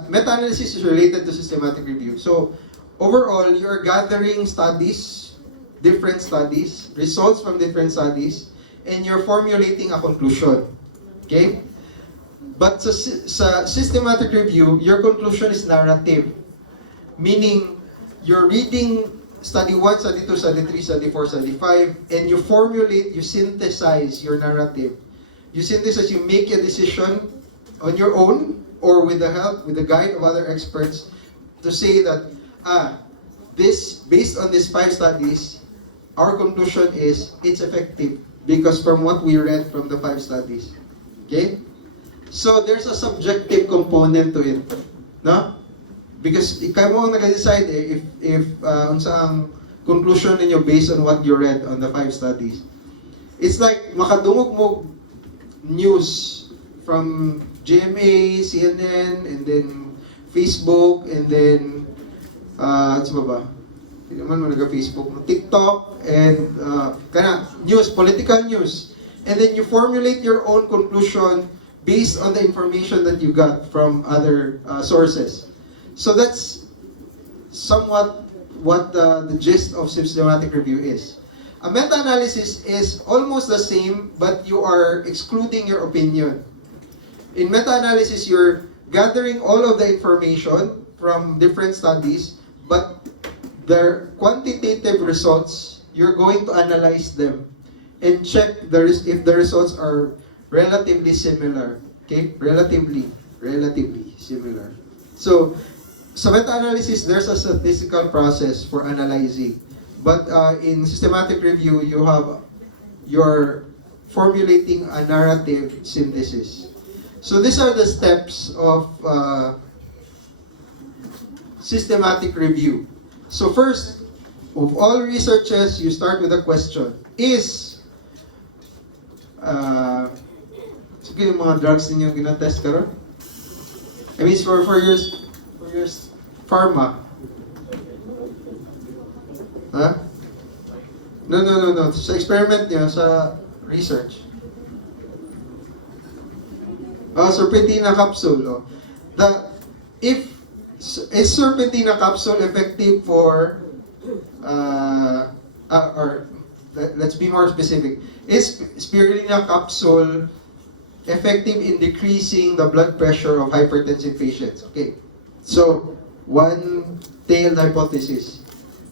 meta-analysis is related to systematic review. So overall, you're gathering studies, different studies, results from different studies, and you're formulating a conclusion. Okay? But sa systematic review, your conclusion is narrative. Meaning, you're reading study 1, study 2, study 3, study 4, study 5, and you formulate, you synthesize your narrative. You synthesize, you make a decision on your own or with the help, with the guide of other experts to say that, this, based on these 5 studies, our conclusion is it's effective because from what we read from the 5 studies. Okay? So there's a subjective component to it. No? Because ikaw mo ang nag-decide if unsa ang conclusion ninyo based on what you read on the 5 studies. It's like makadungog mo news from GMA, CNN, and then Facebook, and then ano ba? Hindi naman mo nag-Facebook, TikTok, and news, political news. And then you formulate your own conclusion based on the information that you got from other sources. So that's somewhat what the gist of systematic review is. A meta-analysis is almost the same, but you are excluding your opinion. In meta-analysis, you're gathering all of the information from different studies, but their quantitative results, you're going to analyze them and check if the results are relatively similar. Okay? Relatively similar. So, sa meta-analysis, there's a statistical process for analyzing. But in systematic review, you're formulating a narrative synthesis. So these are the steps of systematic review. So first, of all researches, you start with a question. Sige, yung mga drugs ninyo ginatest karon? I mean, for your pharma. Huh? No. Sa experiment niyo, sa research. Serpentina capsule. Oh. Is serpentina capsule effective for, let's be more specific. Is spirulina capsule effective in decreasing the blood pressure of hypertensive patients? Okay. So, one tailed hypothesis.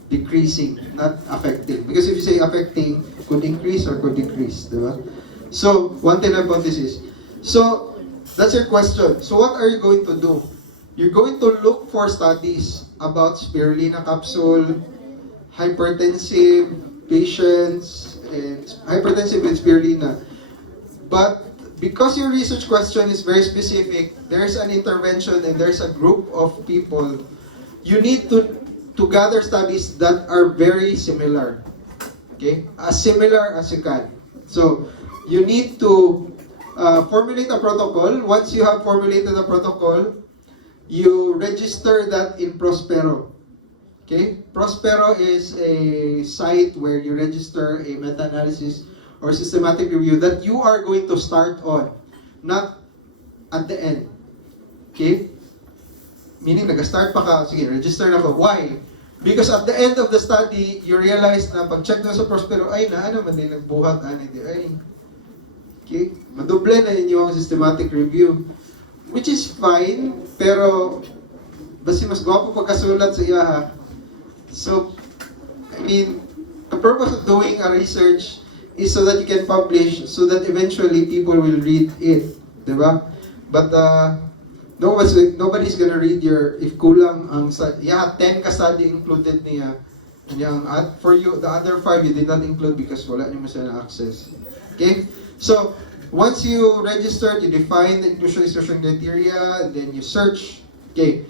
Decreasing, not affecting. Because if you say affecting, could increase or could decrease, diba? So, one tail hypothesis. So, that's your question. So, what are you going to do? You're going to look for studies about spirulina capsule, hypertensive patients, and hypertensive with spirulina. But because your research question is very specific, there's an intervention and there's a group of people, you need to gather studies that are very similar. Okay? As similar as you can. So, you need to formulate a protocol. Once you have formulated a protocol, you register that in Prospero. Okay? Prospero is a site where you register a meta-analysis or systematic review that you are going to start on, not at the end. Okay? Meaning, nag-start pa ka, sige, register na ko. Why? Because at the end of the study, you realize na pag-check na sa Prospero, ay, man din nagbuhat, ay. Okay? Madoble na yun yung systematic review. Which is fine, pero basi mas gwapo pagkasulat sa iya, ha? So, I mean, the purpose of doing a research is so that you can publish, so that eventually people will read it. Diba? But, nobody's gonna read your, if kulang ang, 10 ka study included niya, for you, the other 5 you did not include because wala niyo sila access. Okay? So, once you registered, you define the inclusion-exclusion criteria, and then you search. Okay.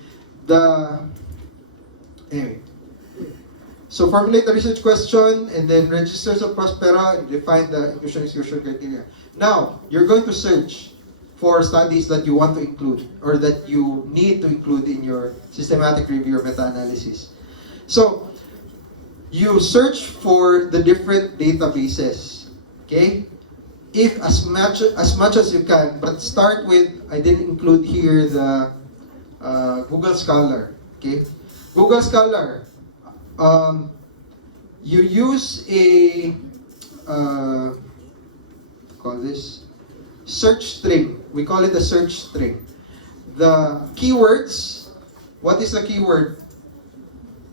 Anyway. So, formulate the research question, and then register sa Prospera, and define the inclusion-exclusion criteria. Now, you're going to search for studies that you want to include, or that you need to include in your systematic review or meta-analysis. So, you search for the different databases. Okay? If as much as you can, but start with, I didn't include here the Google Scholar. Okay, Google Scholar. You use a call this search string. We call it a search string. The keywords. What is the keyword?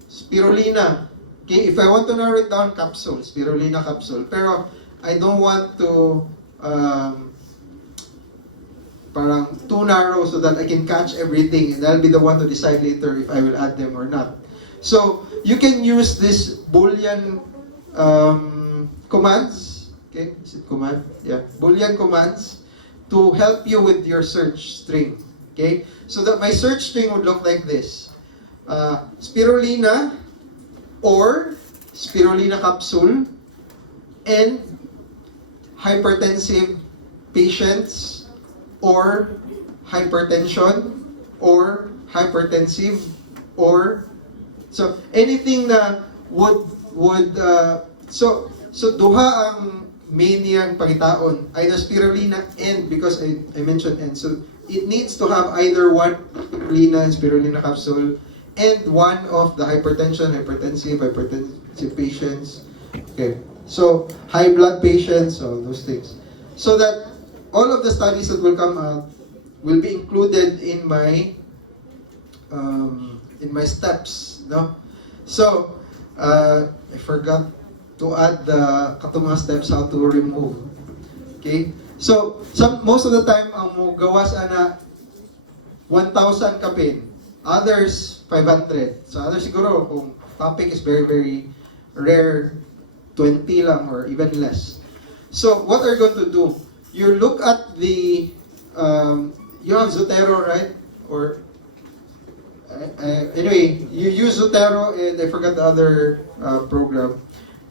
Spirulina. Okay, if I want to narrow it down, capsule, spirulina capsule. Pero I don't want to parang too narrow so that I can catch everything, and I'll be the one to decide later if I will add them or not. So you can use this Boolean commands. Okay, is it command? Yeah, Boolean commands to help you with your search string. Okay, so that my search string would look like this: spirulina or spirulina capsule and hypertensive patients or hypertension or hypertensive or so anything na would so duha ang main niyang pangitaon, either spirulina and, because I mentioned and, so it needs to have either one spirulina and spirulina capsule and one of the hypertensive patients. Okay, so high blood patients, so those things. So that all of the studies that will come out will be included in my steps, no? So, I forgot to add the katong mga steps how to remove. Okay? So, most of the time, ang mo gawas ana 1,000 kapin. Others, 500. So, others siguro, kung topic is very, very rare, 20 lang or even less. So, what are you going to do? You look at the, you have Zotero, right? Or, anyway, you use Zotero and I forgot the other program.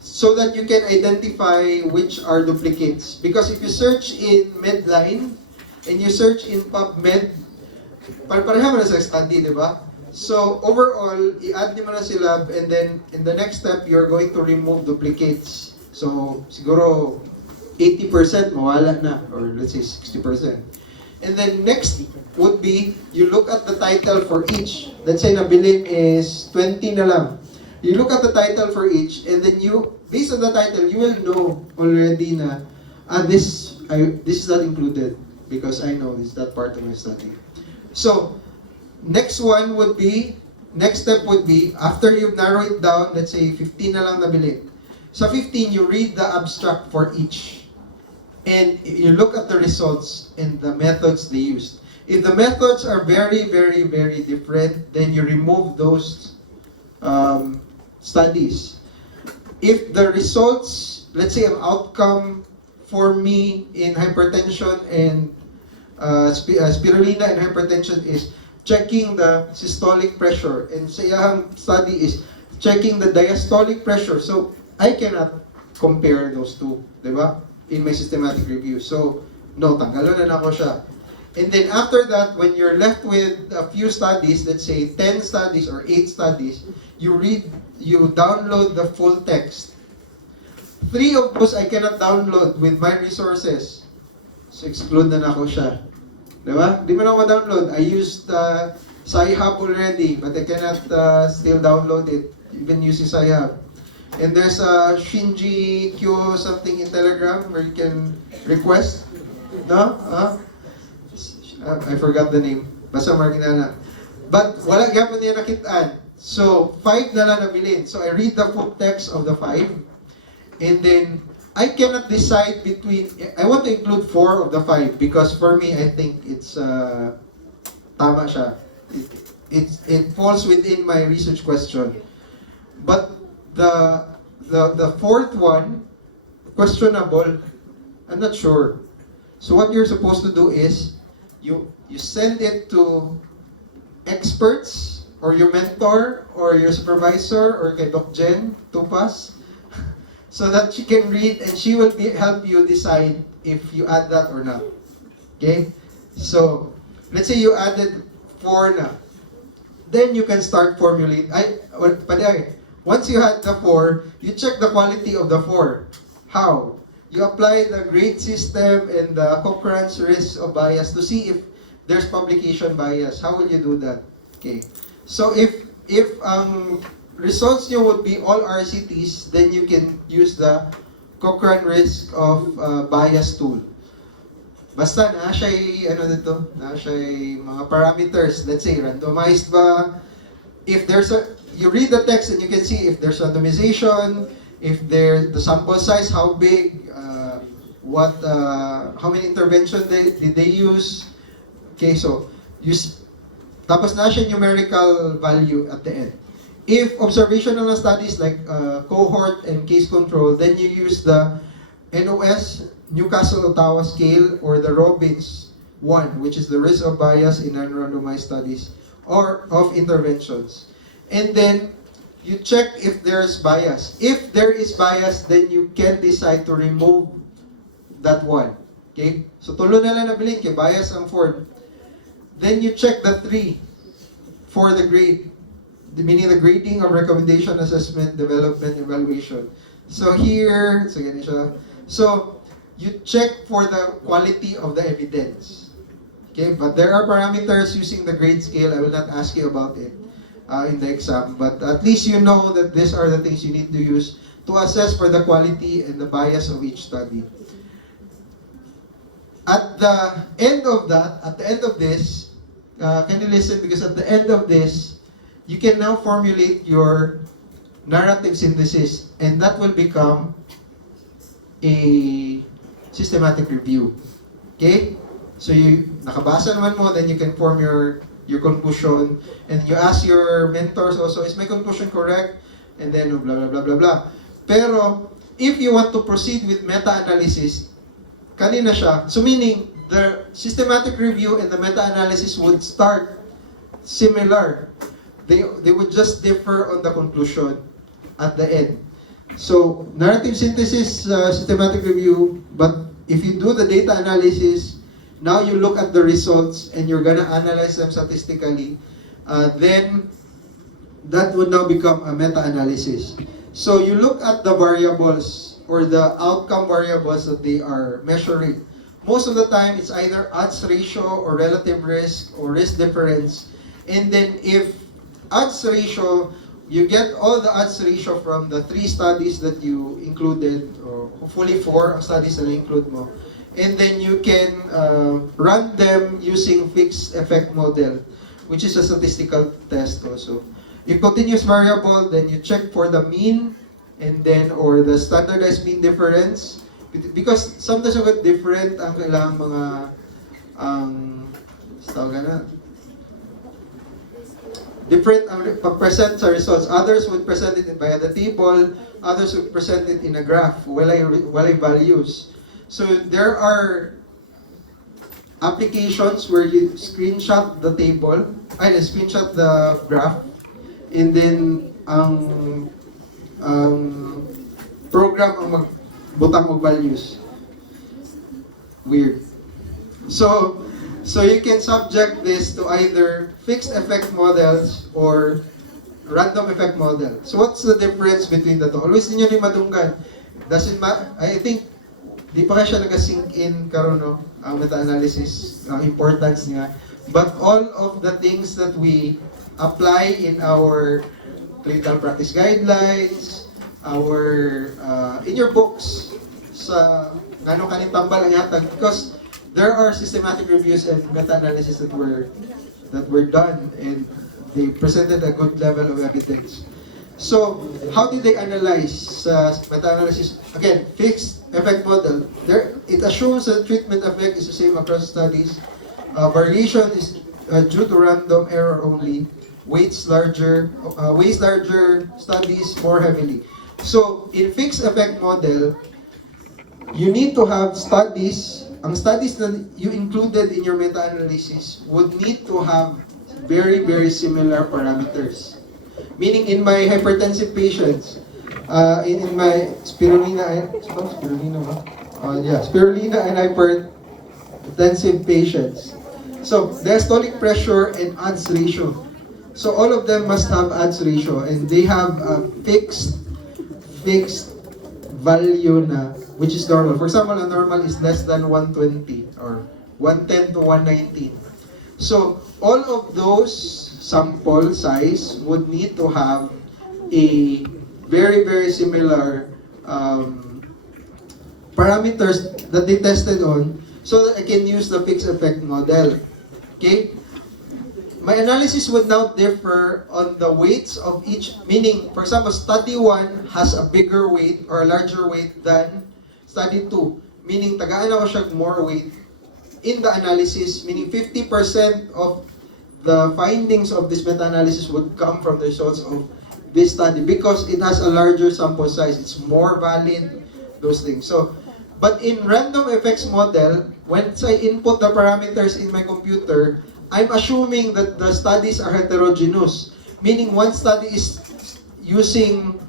So that you can identify which are duplicates. Because if you search in Medline and you search in PubMed, pareha mo na sa study, di ba? So, overall, i-add niyo mo na sila and then in the next step, you're going to remove duplicates. So, siguro 80% mawala na or let's say 60%. And then next would be, you look at the title for each. Let's say nabilin is 20 na lang. You look at the title for each, and then you, based on the title, you will know already na, this is not included because I know it's not part of my study. So, next step would be, after you narrow it down, let's say 15 na lang nabilin. Sa 15, you read the abstract for each. And you look at the results and the methods they used. If the methods are very, very, very different, then you remove those studies. If the results, let's say an outcome for me in hypertension and spirulina and hypertension is checking the systolic pressure, and sa iyang study is checking the diastolic pressure. So, I cannot compare those two, di ba? In my systematic review. So, no, tanggalon na ako siya. And then after that, when you're left with a few studies, let's say 10 studies or 8 studies, you download the full text. 3 of those I cannot download with my resources. So, exclude na ako siya. Diba? Di mo na ako ma-download. I used Sci-Hub already, but I cannot still download it, even using Sci-Hub. And there's a Shinji Q something in Telegram where you can request. No? I forgot the name. Basta marginana. But wala gyapon niya nakitaan. So, 5 na lang nabilin. So, I read the full text of the 5. And then, I cannot decide between, I want to include 4 of the 5 because for me, I think it's, tama siya. It falls within my research question. But the fourth one, questionable, I'm not sure. So what you're supposed to do is, you send it to experts, or your mentor, or your supervisor, or kay Doc Jen Tupas, so that she can read and she will help you decide if you add that or not. Okay? So, let's say you added 4 na. Then you can start formulate. Once you had the 4, you check the quality of the 4. How? You apply the grade system and the Cochrane's risk of bias to see if there's publication bias. How will you do that? Okay. So if results nyo would be all RCTs, then you can use the Cochrane risk of bias tool. Basta na siya'y mga parameters. Let's say randomized ba? If there's you read the text and you can see if there's randomization, if the sample size, how big, how many interventions did they use. Okay, so tapos na siya numerical value at the end. If observational studies like cohort and case control, then you use the NOS, Newcastle-Ottawa scale, or the Robbins 1, which is the risk of bias in non-randomized studies or of interventions. And then you check if there's bias. If there is bias, then you can decide to remove that one. Okay? So tulo na lang nabilin kay bias ang 4. Then you check the 3 for the grade, meaning the grading of recommendation, assessment, development, evaluation. So here, so yan siya. So you check for the quality of the evidence. Okay, but there are parameters using the grade scale. I will not ask you about it. in the exam. But at least you know that these are the things you need to use to assess for the quality and the bias of each study. At the end of this, can you listen? Because at the end of this, you can now formulate your narrative synthesis, and that will become a systematic review. Okay? So you nakabasa naman mo, then you can form your conclusion, and you ask your mentors also, is my conclusion correct? And then blah blah blah blah blah. Pero if you want to proceed with meta-analysis, kanina siya. So meaning the systematic review and the meta-analysis would start similar. They would just differ on the conclusion at the end. So narrative synthesis, systematic review, but if you do the data analysis, now you look at the results and you're gonna analyze them statistically, then that would now become a meta-analysis. So you look at the variables or the outcome variables that they are measuring. Most of the time, it's either odds ratio or relative risk or risk difference. And then if odds ratio, you get all the odds ratio from the 3 studies that you included, or hopefully 4 studies that I include mo. And then you can run them using fixed effect model, which is a statistical test also. If continuous variable, then you check for the mean, and then, or the standardized mean difference. Because sometimes you get different ang kailangan mga, different ang pag-present sa results. Others would present it via the table, others would present it in a graph, walay values. So there are applications where you screenshot the table, screenshot the graph, and then ang program ang magbutang og values. Weird. So you can subject this to either fixed effect models or random effect model. So what's the difference between the two? Always ninyo ni madunggan. I think di pa siya nag-sink in karon no ang meta-analysis, ang importance niya. But all of the things that we apply in our clinical practice guidelines, our in your books sa ngano kaning tambal ang yatag, because there are systematic reviews and meta-analysis that were done, and they presented a good level of evidence. So, how did they analyze meta-analysis? Again, fixed effect model. It assumes that treatment effect is the same across studies. Variation is due to random error only. Weights larger studies more heavily. So, in fixed effect model, you need to have studies. Ang studies that you included in your meta-analysis would need to have very, very similar parameters. Meaning, in my hypertensive patients, in my spirulina and hypertensive patients. So, diastolic pressure and odds ratio. So, all of them must have odds ratio, and they have a fixed value na, which is normal. For example, a normal is less than 120 or 110 to 119. So, all of those sample size would need to have a very, very similar parameters that they tested on, so that I can use the fixed effect model. Okay? My analysis would now differ on the weights of each, meaning, for example, study 1 has a bigger weight or a larger weight than study 2. Meaning, tagaan ako siya more weight in the analysis, meaning 50% of the findings of this meta-analysis would come from the results of this study because it has a larger sample size. It's more valid, those things. So, but in random effects model, once I input the parameters in my computer, I'm assuming that the studies are heterogeneous. Meaning one study is using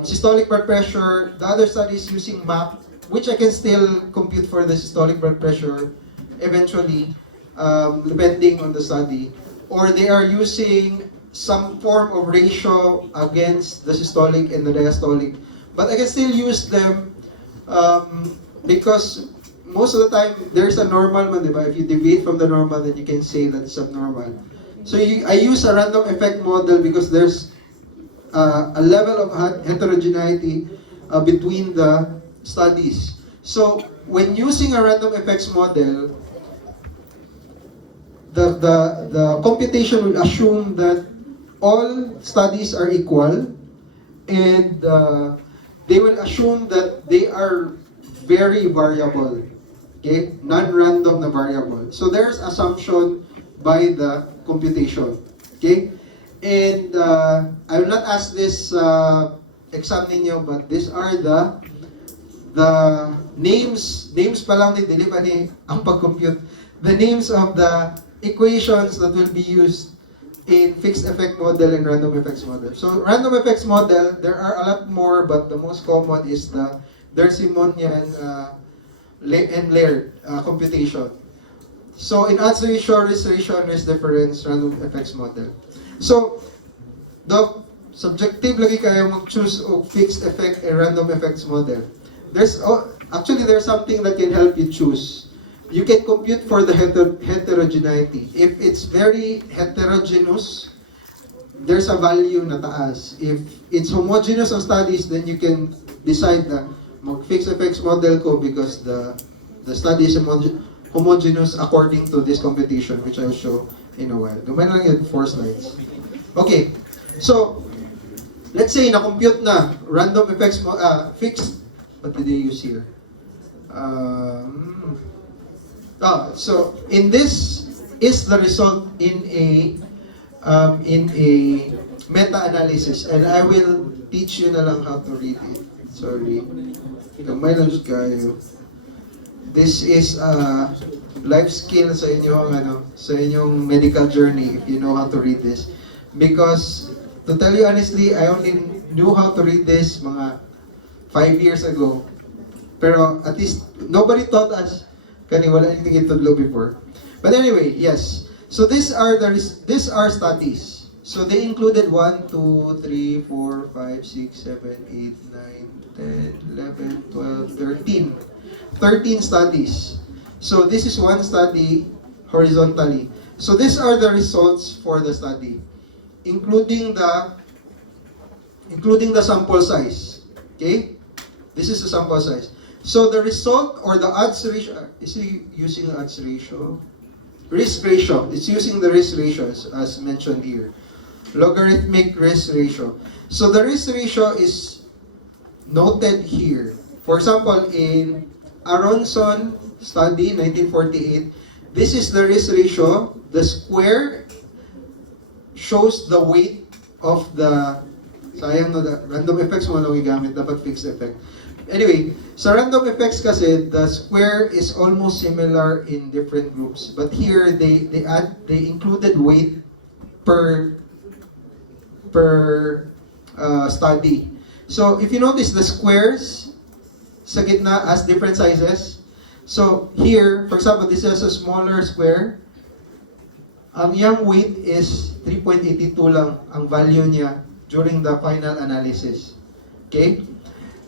systolic blood pressure, the other study is using MAP, which I can still compute for the systolic blood pressure eventually, depending on the study. Or they are using some form of ratio against the systolic and the diastolic. But I can still use them because most of the time there's a normal man, diba? If you deviate from the normal, then you can say that it's abnormal. So I use a random effect model because there's a level of heterogeneity between the studies. So when using a random effects model, the computation will assume that all studies are equal, and they will assume that they are very variable, okay, non-random na variable. So there's assumption by the computation, okay. And I will not ask this exam ninyo, but these are the names pa lang ni dili pa ni ang pag-compute, the names of the equations that will be used in fixed effect model and random effects model. So random effects model, there are a lot more, but the most common is the Simonian and Laird computation. So in odds ratio, risk ratio, and risk difference, random effects model. So the subjective lagi kayo mag-choose of fixed effect and random effects model. There's something that can help you choose. You can compute for the heterogeneity. If it's very heterogeneous, there's a value na taas. If it's homogeneous on studies, then you can decide na mag-fixed effects model ko because the study is homogeneous according to this computation, which I'll show in a while. Gamay lang yun, 4 slides. Okay, so let's say na-compute na random effects fixed. What did they use here? So in this is the result in a meta-analysis, and I will teach you na lang how to read it. Sorry, kamay lang kayo. This is a life skill sa inyong sa inyong medical journey if you know how to read this. Because to tell you honestly, I only knew how to read this mga 5 years ago. Pero at least nobody taught us. Kani wala anything itudlo before. But anyway, yes. So these are studies. So they included 1, 2, 3, 4, 5, 6, 7, 8, 9, 10, 11, 12, 13. 13 studies. So this is one study horizontally. So these are the results for the study, including the sample size. Okay? This is the sample size. So the result or the odds ratio, is he using odds ratio? Risk ratio. It's using the risk ratio as mentioned here. Logarithmic risk ratio. So the risk ratio is noted here. For example, in Aronson study, 1948, this is the risk ratio. The square shows the weight of the, sayang no, the random effects mo lang igamit, dapat fixed effect. Anyway, sa random effects kasi, the square is almost similar in different groups. But here, they included weight per study. So, if you notice, the squares sa gitna has different sizes. So, here, for example, this is a smaller square. Ang yung weight is 3.82 lang ang value niya during the final analysis. Okay?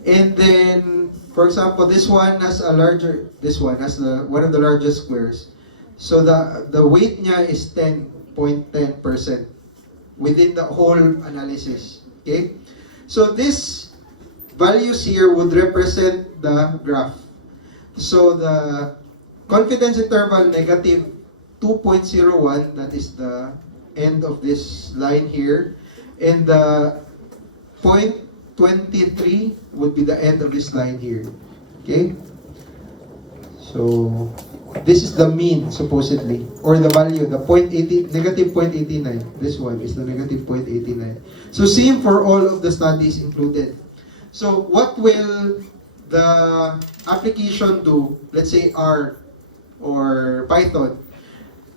And then, for example, this one has one of the largest squares. So the weight niya is 10.10% within the whole analysis. Okay? So these values here would represent the graph. So the confidence interval negative 2.01, that is the end of this line here. And the 0.23 would be the end of this line here. Okay? So, this is the mean, supposedly. Or the value, the negative 0.89. This one is the negative 0.89. So, same for all of the studies included. So, what will the application do? Let's say R or Python.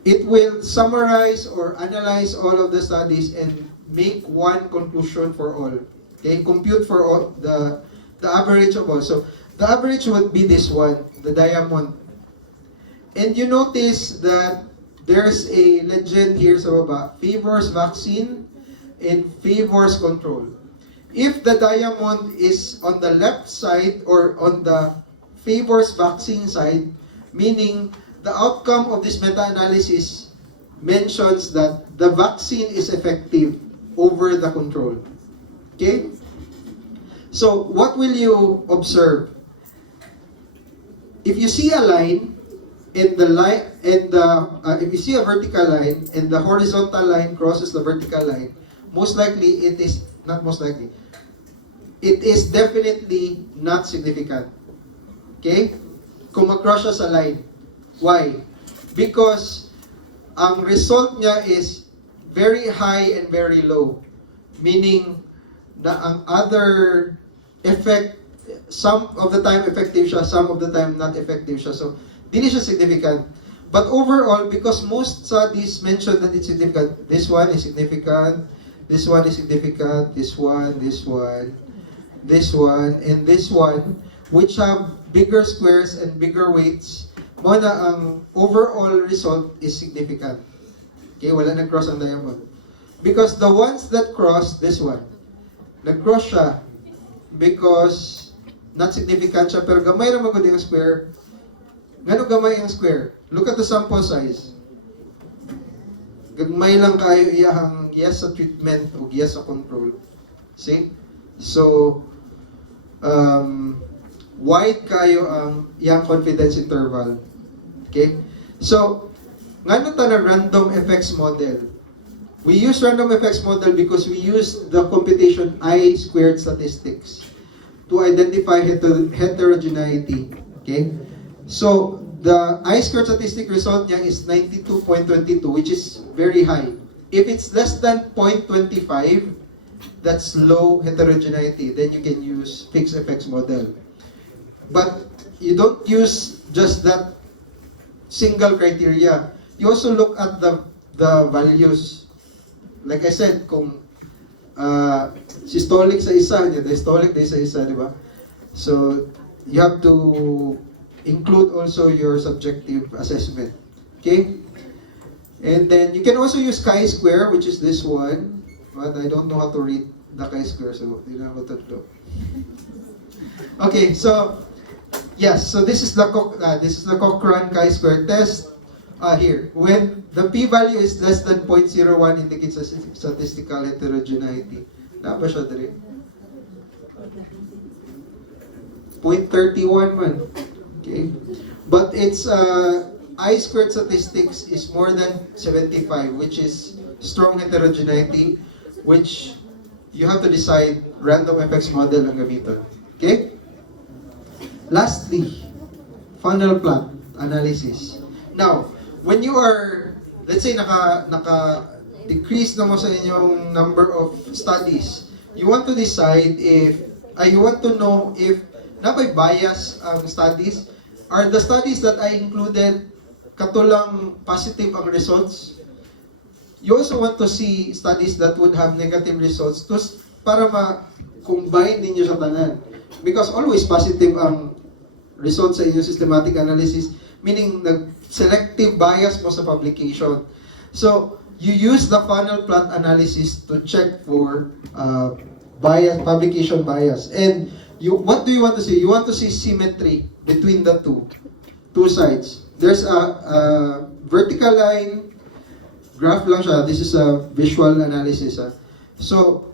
It will summarize or analyze all of the studies and make one conclusion for all. Okay, compute for all the average of all. So the average would be this one, the diamond. And you notice that there's a legend here sa baba, favors vaccine and favors control. If the diamond is on the left side or on the favors vaccine side, meaning the outcome of this meta-analysis mentions that the vaccine is effective over the control. Okay? So, what will you observe? If you see a line, and if you see a vertical line, and the horizontal line crosses the vertical line, most likely it is, not most likely, it is definitely not significant. Okay? Kung mag-cross siya sa line. Why? Because ang result niya is very high and very low. Meaning, na ang other effect, some of the time effective siya, some of the time not effective siya. So, dili siya significant. But overall, because most studies mention that it's significant, this one is significant, this one is significant, this one, and this one, which have bigger squares and bigger weights, mo na ang overall result is significant. Okay, wala nag-cross ang diamond. Because the ones that cross, this one, nag-cross siya because not significant siya, pero gamay naman ko yung square. Ngano gamay ang square? Look at the sample size. Gagmay lang kayo iyahang yes sa treatment o yes sa control. See? So, wide kayo ang iyang confidence interval. Okay? So, ngano ta na random effects model? We use random effects model because we use the computation I-squared statistics to identify heterogeneity. Okay? So, the I-squared statistic result niya is 92.22, which is very high. If it's less than 0.25, that's low heterogeneity. Then you can use fixed effects model. But you don't use just that single criteria. You also look at the values. Like I said, kung systolic sa isa, diastolic sa isa, di ba? So, you have to include also your subjective assessment. Okay? And then, you can also use chi-square, which is this one. But I don't know how to read the chi-square, so hindi na ako tatlo. Okay, so, yes, so this is the Cochrane chi-square test. Here, when the p-value is less than 0.01 indicates a statistical heterogeneity. Na ba siya dali? 0.31 man. Okay. But its I-squared statistics is more than 75, which is strong heterogeneity, which you have to decide random effects model ang gamiton. Okay? Lastly, funnel plot analysis. Now, when you are, let's say, naka-decrease na mo sa inyong number of studies, you want to decide if, you want to know if nabay bias ang studies. Are the studies that I included katulang positive ang results? You also want to see studies that would have negative results para ma-combine ninyo sa tanan. Because always positive ang results sa inyong systematic analysis, meaning selective bias mo sa publication. So, you use the funnel plot analysis to check for bias, publication bias. And what do you want to see? You want to see symmetry between the two sides. There's a vertical line, graph lang siya. This is a visual analysis. So,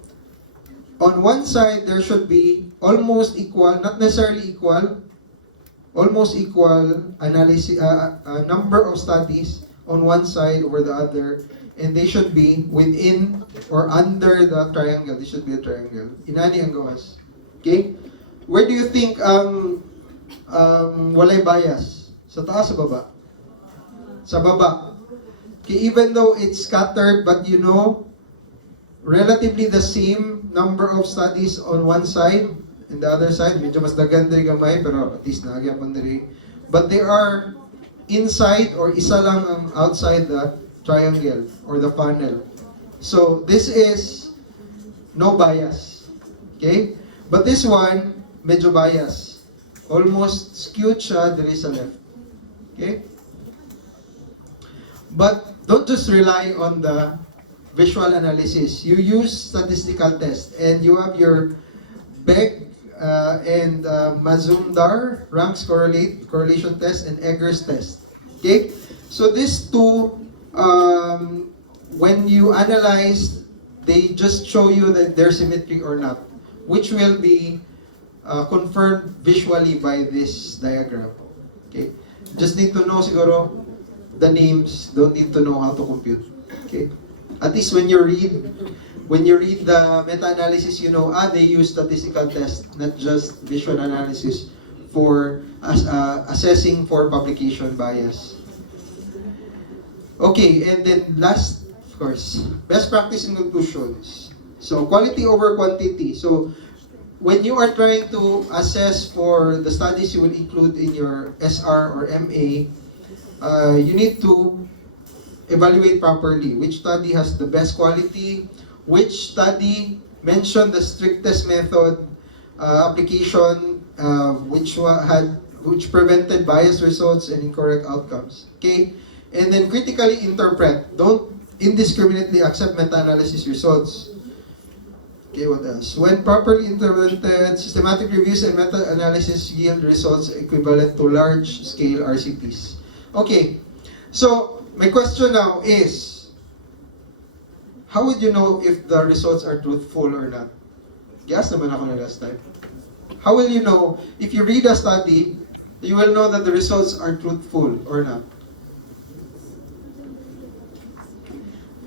on one side, there should be almost equal, not necessarily equal, almost equal analysis, number of studies on one side over the other, and they should be within or under the triangle. This should be a triangle. Inani ang gawas. Okay? Where do you think walay bias? Sa taas, sa baba? Sa baba. Okay, even though it's scattered, but you know, relatively the same number of studies on one side, and the other side, medyo mas dagan diri gamay, pero at least nagyapon diri. But they are inside or isa lang ang outside the triangle or the funnel. So this is no bias. Okay? But this one, medyo bias. Almost skewed siya diri sa left. Okay? But don't just rely on the visual analysis. You use statistical test, and you have your Beck and Mazumdar ranks correlation test and Eggers test. Okay, so these two when you analyze, they just show you that they're symmetric or not, which will be confirmed visually by this diagram. Okay? Just need to know siguro the names, don't need to know how to compute. Okay? At least when you read the meta-analysis, you know, they use statistical tests, not just visual analysis for assessing for publication bias. Okay, and then last, of course, best practice in conclusions. So quality over quantity. So when you are trying to assess for the studies you will include in your SR or MA, you need to evaluate properly which study has the best quality, which study mentioned the strictest method application, which prevented biased results and incorrect outcomes. Okay, and then critically interpret. Don't indiscriminately accept meta-analysis results. Okay, what else? When properly implemented, systematic reviews and meta-analysis yield results equivalent to large-scale RCTs. Okay, so my question now is, how would you know if the results are truthful or not? Guess naman ako na last time. How will you know, if you read a study, you will know that the results are truthful or not?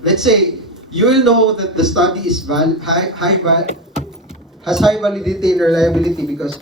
Let's say, you will know that the study is has high validity and reliability because